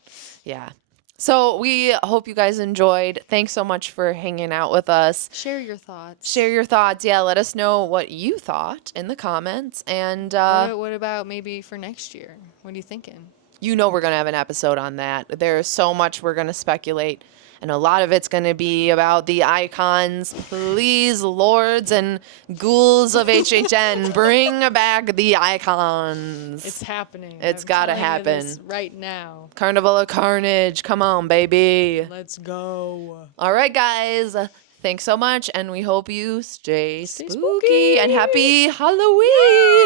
Yeah. So we hope you guys enjoyed. Thanks so much for hanging out with us. Share your thoughts. Share your thoughts. Yeah, let us know what you thought in the comments. And What about maybe for next year? What are you thinking? you know we're going to have an episode on that. There's so much we're going to speculate, and a lot of it's going to be about the icons. Please, lords and ghouls of HHN, bring back the icons. It's happening. It's I'm gotta telling you this happen. right now. Carnival of Carnage. Come on, baby. Let's go. All right, guys. Thanks so much, and we hope you stay Stay spooky spooky. and happy Halloween.